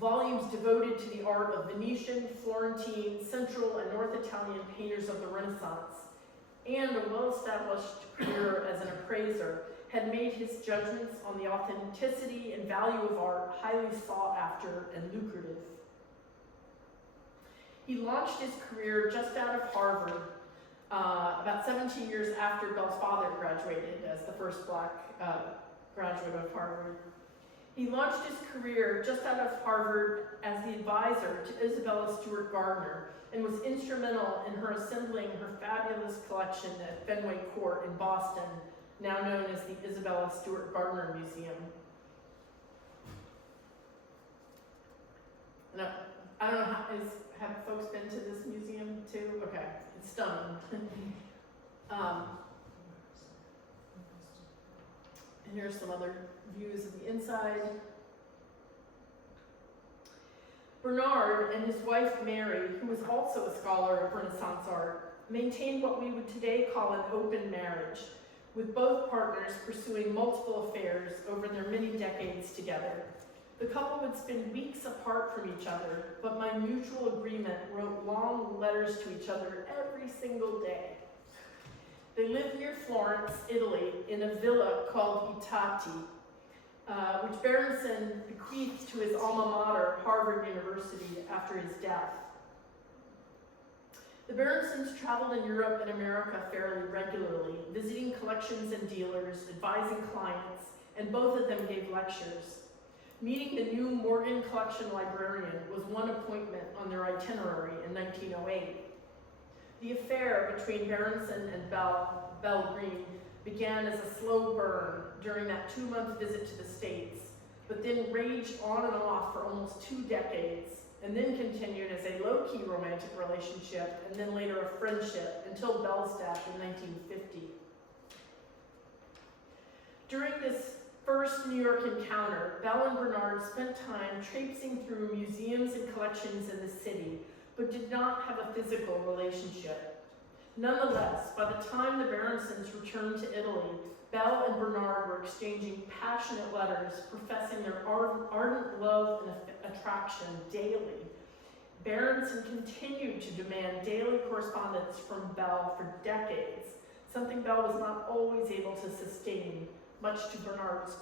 volumes devoted to the art of Venetian, Florentine, Central, and North Italian painters of the Renaissance, and a well-established career as an appraiser, had made his judgments on the authenticity and value of art highly sought after and lucrative. He launched his career just out of Harvard, about 17 years after Belle's father graduated as the first Black graduate of Harvard. He launched his career just out of Harvard as the advisor to Isabella Stewart Gardner and was instrumental in her assembling her fabulous collection at Fenway Court in Boston, now known as the Isabella Stewart Gardner Museum. No, I don't know have folks been to this museum too? Okay, it's stunning. And here's some other views of the inside. Bernard and his wife Mary, who was also a scholar of Renaissance art, maintained what we would today call an open marriage, with both partners pursuing multiple affairs over their many decades together. The couple would spend weeks apart from each other, but by mutual agreement wrote long letters to each other every single day. They lived near Florence, Italy, in a villa called I Tatti, which Berenson bequeathed to his alma mater, Harvard University, after his death. The Berensons traveled in Europe and America fairly regularly, visiting collections and dealers, advising clients, and both of them gave lectures. Meeting the new Morgan Collection librarian was one appointment on their itinerary in 1908. The affair between Berenson and Belle Greene began as a slow burn during that 2-month visit to the States, but then raged on and off for almost 2 decades, and then continued as a low-key romantic relationship, and then later a friendship, until Belle's death in 1950. During this first New York encounter, Belle and Bernard spent time traipsing through museums and collections in the city, but did not have a physical relationship. Nonetheless, by the time the Berensons returned to Italy, Belle and Bernard were exchanging passionate letters professing their ardent love and attraction daily. Berenson continued to demand daily correspondence from Belle for decades, something Belle was not always able to sustain, much to Bernard's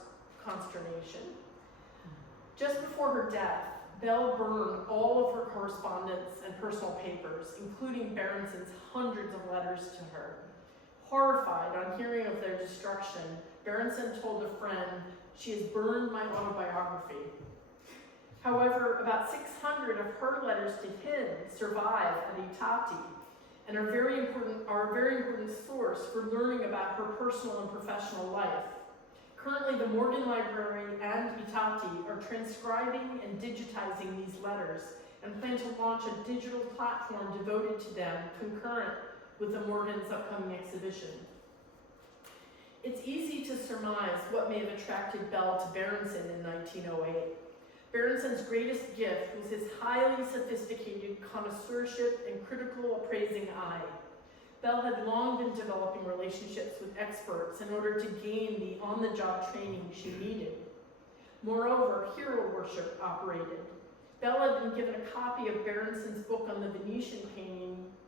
consternation. Just before her death, Belle burned all of her correspondence and personal papers, including Berenson's hundreds of letters to her. Horrified on hearing of their destruction, Berenson told a friend, "She has burned my autobiography." However, about 600 of her letters to him survive at I Tatti and are a very important source for learning about her personal and professional life. Currently, the Morgan Library and I Tatti are transcribing and digitizing these letters and plan to launch a digital platform devoted to them concurrent with the Morgan's upcoming exhibition. It's easy to surmise what may have attracted Belle to Berenson in 1908. Berenson's greatest gift was his highly sophisticated connoisseurship and critical appraising eye. Belle had long been developing relationships with experts in order to gain the on-the-job training she needed. Moreover, hero worship operated. Belle had been given a copy of Berenson's book on the Venetian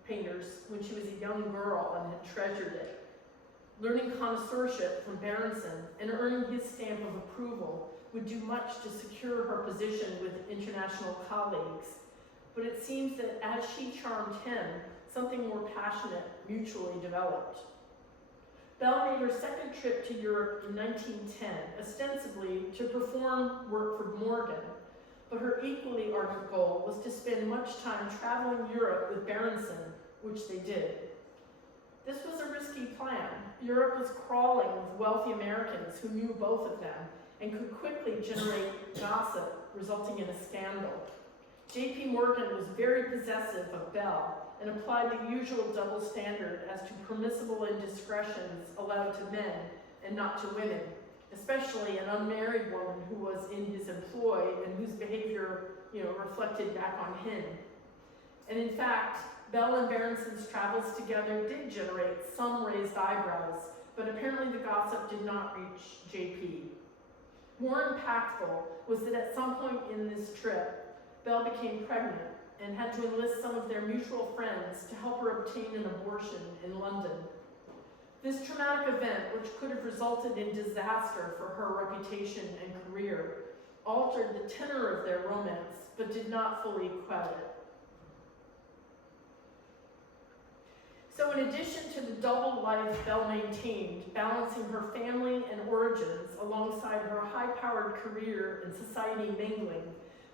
painters when she was a young girl and had treasured it. Learning connoisseurship from Berenson and earning his stamp of approval would do much to secure her position with international colleagues. But it seems that as she charmed him, something more passionate mutually developed. Belle made her second trip to Europe in 1910, ostensibly to perform work for Morgan, but her equally ardent goal was to spend much time traveling Europe with Berenson, which they did. This was a risky plan. Europe was crawling with wealthy Americans who knew both of them and could quickly generate gossip, resulting in a scandal. J.P. Morgan was very possessive of Belle and applied the usual double standard as to permissible indiscretions allowed to men and not to women, especially an unmarried woman who was in his employ and whose behavior, reflected back on him. And in fact, Belle and Berenson's travels together did generate some raised eyebrows, but apparently the gossip did not reach J.P. More impactful was that at some point in this trip, Belle became pregnant and had to enlist some of their mutual friends to help her obtain an abortion in London. This traumatic event, which could have resulted in disaster for her reputation and career, altered the tenor of their romance, but did not fully quell it. So in addition to the double life Belle maintained, balancing her family and origins alongside her high-powered career and society mingling,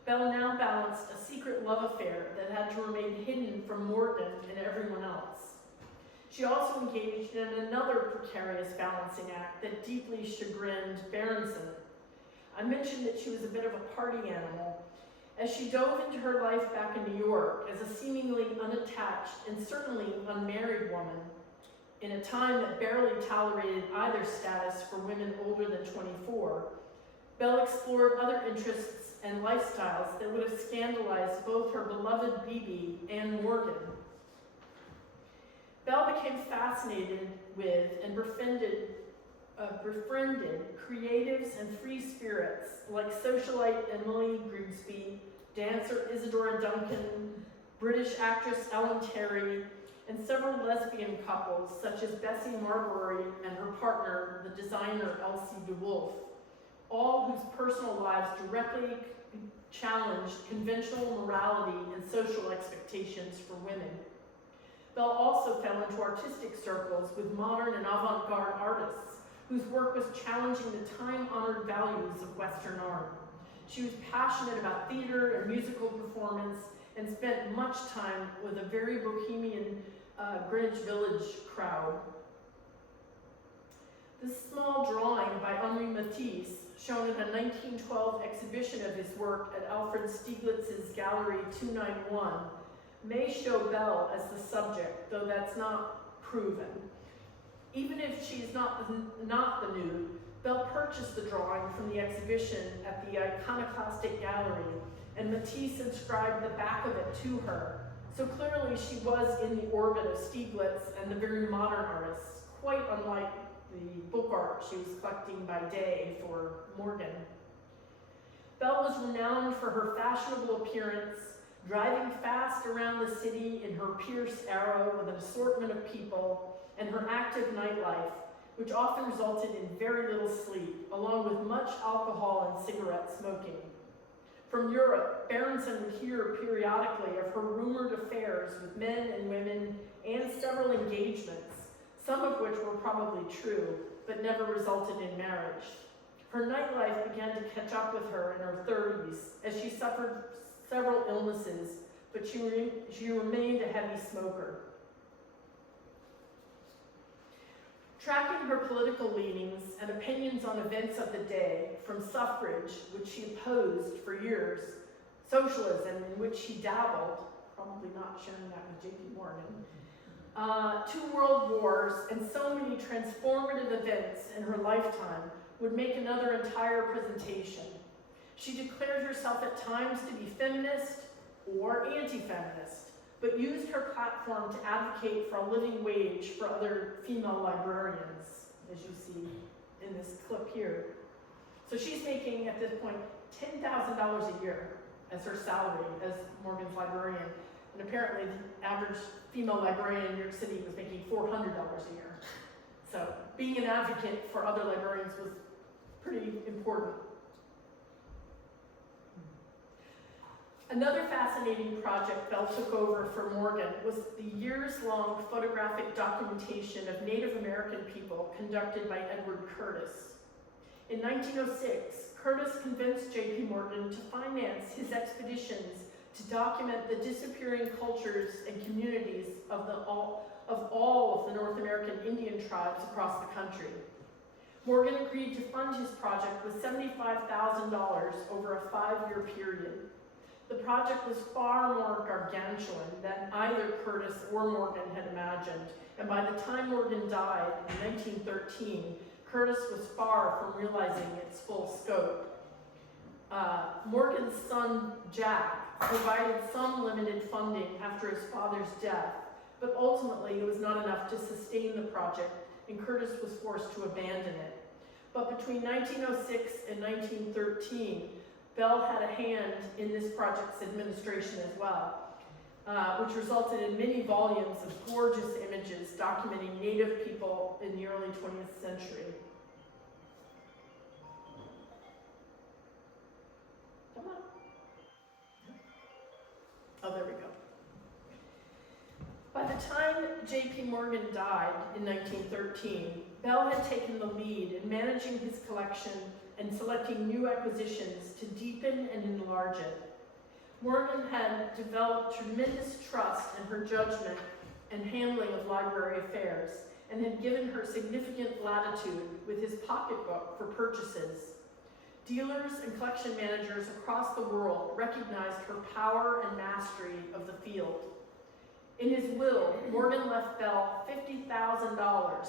Belle now balanced a secret love affair that had to remain hidden from Morgan and everyone else. She also engaged in another precarious balancing act that deeply chagrined Berenson. I mentioned that she was a bit of a party animal. As she dove into her life back in New York as a seemingly unattached and certainly unmarried woman, in a time that barely tolerated either status for women older than 24, Belle explored other interests and lifestyles that would have scandalized both her beloved Bibi and Morgan. Belle became fascinated with and befriended creatives and free spirits like socialite Emily Grigsby, dancer Isadora Duncan, British actress Ellen Terry, and several lesbian couples such as Bessie Marbury and her partner, the designer Elsie de Wolfe, all whose personal lives directly challenged conventional morality and social expectations for women. Belle also fell into artistic circles with modern and avant-garde artists whose work was challenging the time-honored values of Western art. She was passionate about theater and musical performance and spent much time with a very bohemian Greenwich Village crowd. This small drawing by Henri Matisse, shown in a 1912 exhibition of his work at Alfred Stieglitz's Gallery 291, may show Belle as the subject, though that's not proven. Even if she is not the nude, Belle purchased the drawing from the exhibition at the Iconoclastic Gallery, and Matisse inscribed the back of it to her. So clearly she was in the orbit of Stieglitz and the very modern artists, quite unlike the book art she was collecting by day for Morgan. Belle was renowned for her fashionable appearance, driving fast around the city in her Pierce Arrow with an assortment of people, and her active nightlife, which often resulted in very little sleep, along with much alcohol and cigarette smoking. From Europe, Berenson would hear periodically of her rumored affairs with men and women and several engagements, some of which were probably true, but never resulted in marriage. Her nightlife began to catch up with her in her 30s as she suffered several illnesses, but she remained a heavy smoker. Tracking her political leanings and opinions on events of the day, from suffrage, which she opposed for years, socialism, in which she dabbled, probably not sharing that with J.P. Morgan, 2 world wars, and so many transformative events in her lifetime would make another entire presentation. She declared herself at times to be feminist or anti-feminist, but used her platform to advocate for a living wage for other female librarians, as you see in this clip here. So she's making, at this point, $10,000 a year as her salary as Morgan's librarian. And apparently the average female librarian in New York City was making $400 a year. So being an advocate for other librarians was pretty important. Another fascinating project Belle took over for Morgan was the years-long photographic documentation of Native American people conducted by Edward Curtis. In 1906, Curtis convinced J.P. Morgan to finance his expeditions to document the disappearing cultures and communities of all of the North American Indian tribes across the country. Morgan agreed to fund his project with $75,000 over a 5-year period. The project was far more gargantuan than either Curtis or Morgan had imagined, and by the time Morgan died in 1913, Curtis was far from realizing its full scope. Morgan's son, Jack, provided some limited funding after his father's death, but ultimately it was not enough to sustain the project, and Curtis was forced to abandon it. But between 1906 and 1913, Belle had a hand in this project's administration as well, which resulted in many volumes of gorgeous images documenting Native people in the early 20th century. Come on. Oh, there we go. By the time J.P. Morgan died in 1913, Belle had taken the lead in managing his collection and selecting new acquisitions to deepen and enlarge it. Morgan had developed tremendous trust in her judgment and handling of library affairs, and had given her significant latitude with his pocketbook for purchases. Dealers and collection managers across the world recognized her power and mastery of the field. In his will, Morgan left Belle $50,000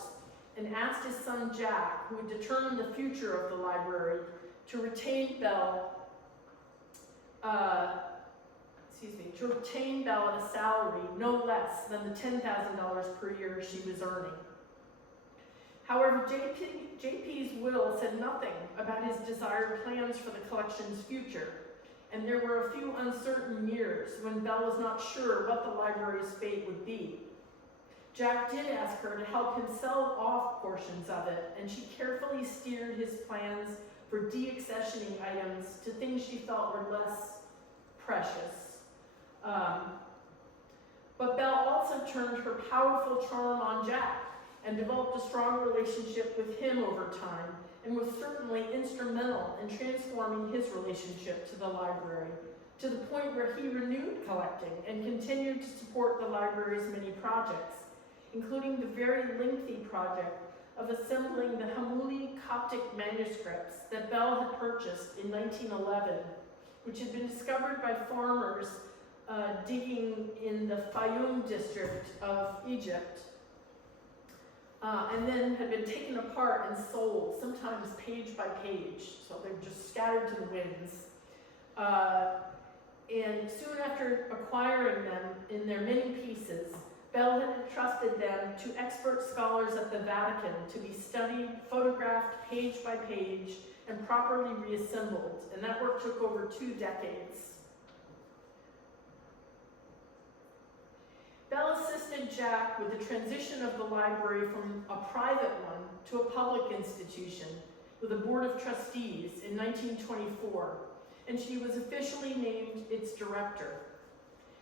and asked his son Jack, who would determine the future of the library, to retain Belle at a salary no less than the $10,000 per year she was earning. However, JP's will said nothing about his desired plans for the collection's future, and there were a few uncertain years when Belle was not sure what the library's fate would be. Jack did ask her to help him sell off portions of it, and she carefully steered his plans for deaccessioning items to things she felt were less precious. But Belle also turned her powerful charm on Jack and developed a strong relationship with him over time, and was certainly instrumental in transforming his relationship to the library, to the point where he renewed collecting and continued to support the library's many projects, including the very lengthy project of assembling the Hamuli Coptic manuscripts that Belle had purchased in 1911, which had been discovered by farmers digging in the Fayoum district of Egypt, and then had been taken apart and sold, sometimes page by page, so they were just scattered to the winds. And soon after acquiring them in their many pieces, Belle had entrusted them to expert scholars at the Vatican to be studied, photographed page by page, and properly reassembled, and that work took over 2 decades. Belle assisted Jack with the transition of the library from a private one to a public institution with a board of trustees in 1924, and she was officially named its director.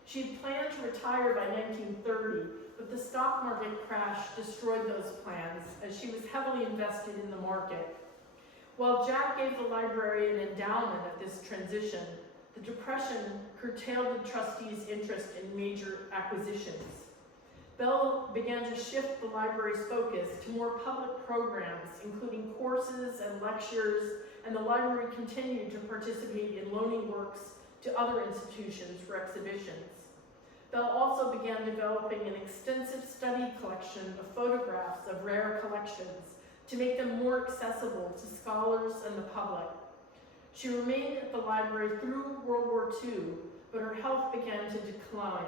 She had planned to retire by 1930, but the stock market crash destroyed those plans as she was heavily invested in the market. While Jack gave the library an endowment at this transition, the Depression curtailed the trustees' interest in major acquisitions. Belle began to shift the library's focus to more public programs, including courses and lectures, and the library continued to participate in loaning works to other institutions for exhibitions. Belle also began developing an extensive study collection of photographs of rare collections to make them more accessible to scholars and the public. She remained at the library through World War II, but her health began to decline.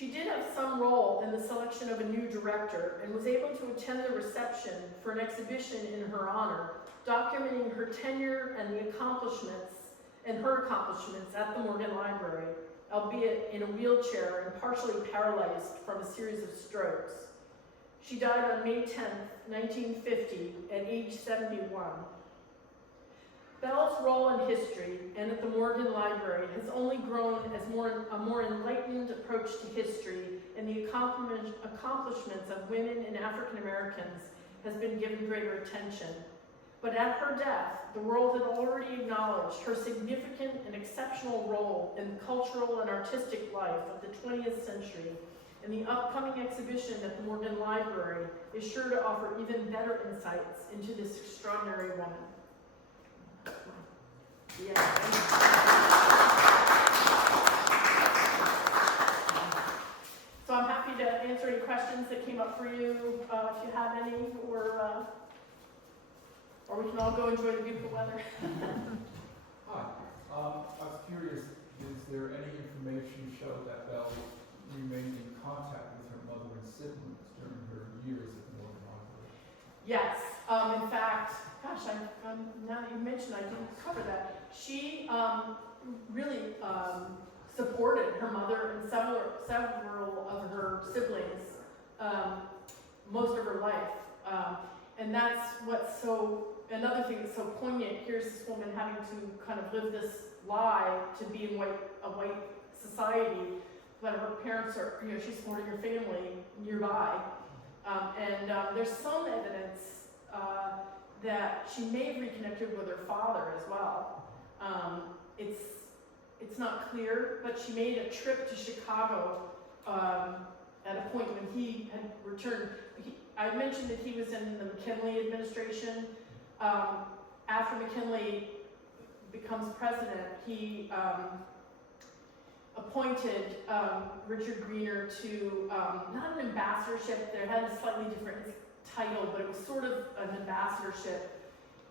She did have some role in the selection of a new director and was able to attend the reception for an exhibition in her honor, documenting her tenure and her accomplishments at the Morgan Library, albeit in a wheelchair and partially paralyzed from a series of strokes. She died on May 10th, 1950, at age 71. Belle's role in history and at the Morgan Library has only grown as a more enlightened approach to history, and the accomplishments of women and African Americans has been given greater attention. But at her death, the world had already acknowledged her significant and exceptional role in the cultural and artistic life of the 20th century, and the upcoming exhibition at the Morgan Library is sure to offer even better insights into this extraordinary woman. Yeah. So I'm happy to answer any questions that came up for you, if you have any, or we can all go enjoy the beautiful weather. Hi, I was curious, is there any information show that Belle remained in contact with her mother and siblings during her years at the Morgan Library? Yes, in fact, gosh, now that you mentioned, I didn't cover that. She really supported her mother and several of her siblings most of her life. And that's what's another thing that's so poignant. Here's this woman having to kind of live this lie to be in a white society, when her parents are, she's supporting her family nearby. And there's some evidence that she may have reconnected with her father as well. It's not clear, but she made a trip to Chicago at a point when he had returned. I mentioned that he was in the McKinley administration. After McKinley becomes president, he appointed Richard Greener to not an ambassadorship. There had a slightly different title, but it was sort of an ambassadorship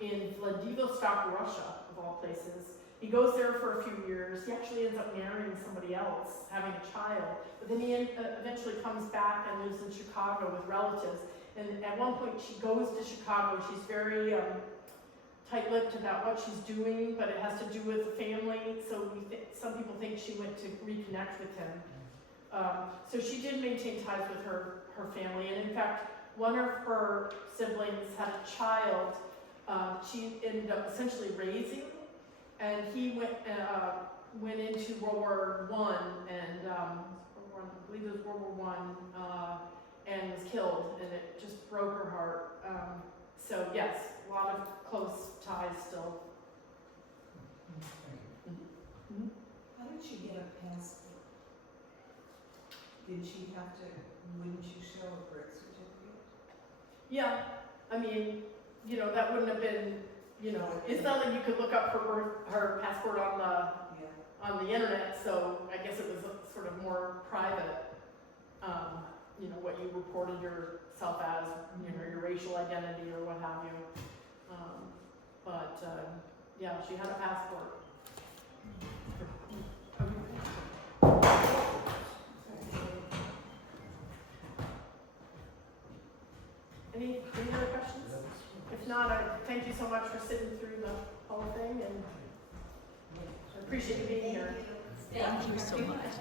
in Vladivostok, Russia, of all places. He goes there for a few years. He actually ends up marrying somebody else, having a child. But then he eventually comes back and lives in Chicago with relatives. And at one point, she goes to Chicago. She's very tight-lipped about what she's doing, but it has to do with the family. So some people think she went to reconnect with him. So she did maintain ties with her family. And in fact, one of her siblings had a child she ended up essentially raising, and he went into World War I, and I believe it was World War I, and was killed, and it just broke her heart. So yes, a lot of close ties still. How did she get a passport? Did she have to, wouldn't you show a birth certificate? Yeah, I mean, that wouldn't have been, it's not like you could look up her passport on the internet, so I guess it was sort of more private, what you reported yourself as, your racial identity or what have you. Yeah, she had a passport. Any other questions? If not, I thank you so much for sitting through the whole thing, and I appreciate you being here. Thank you so much.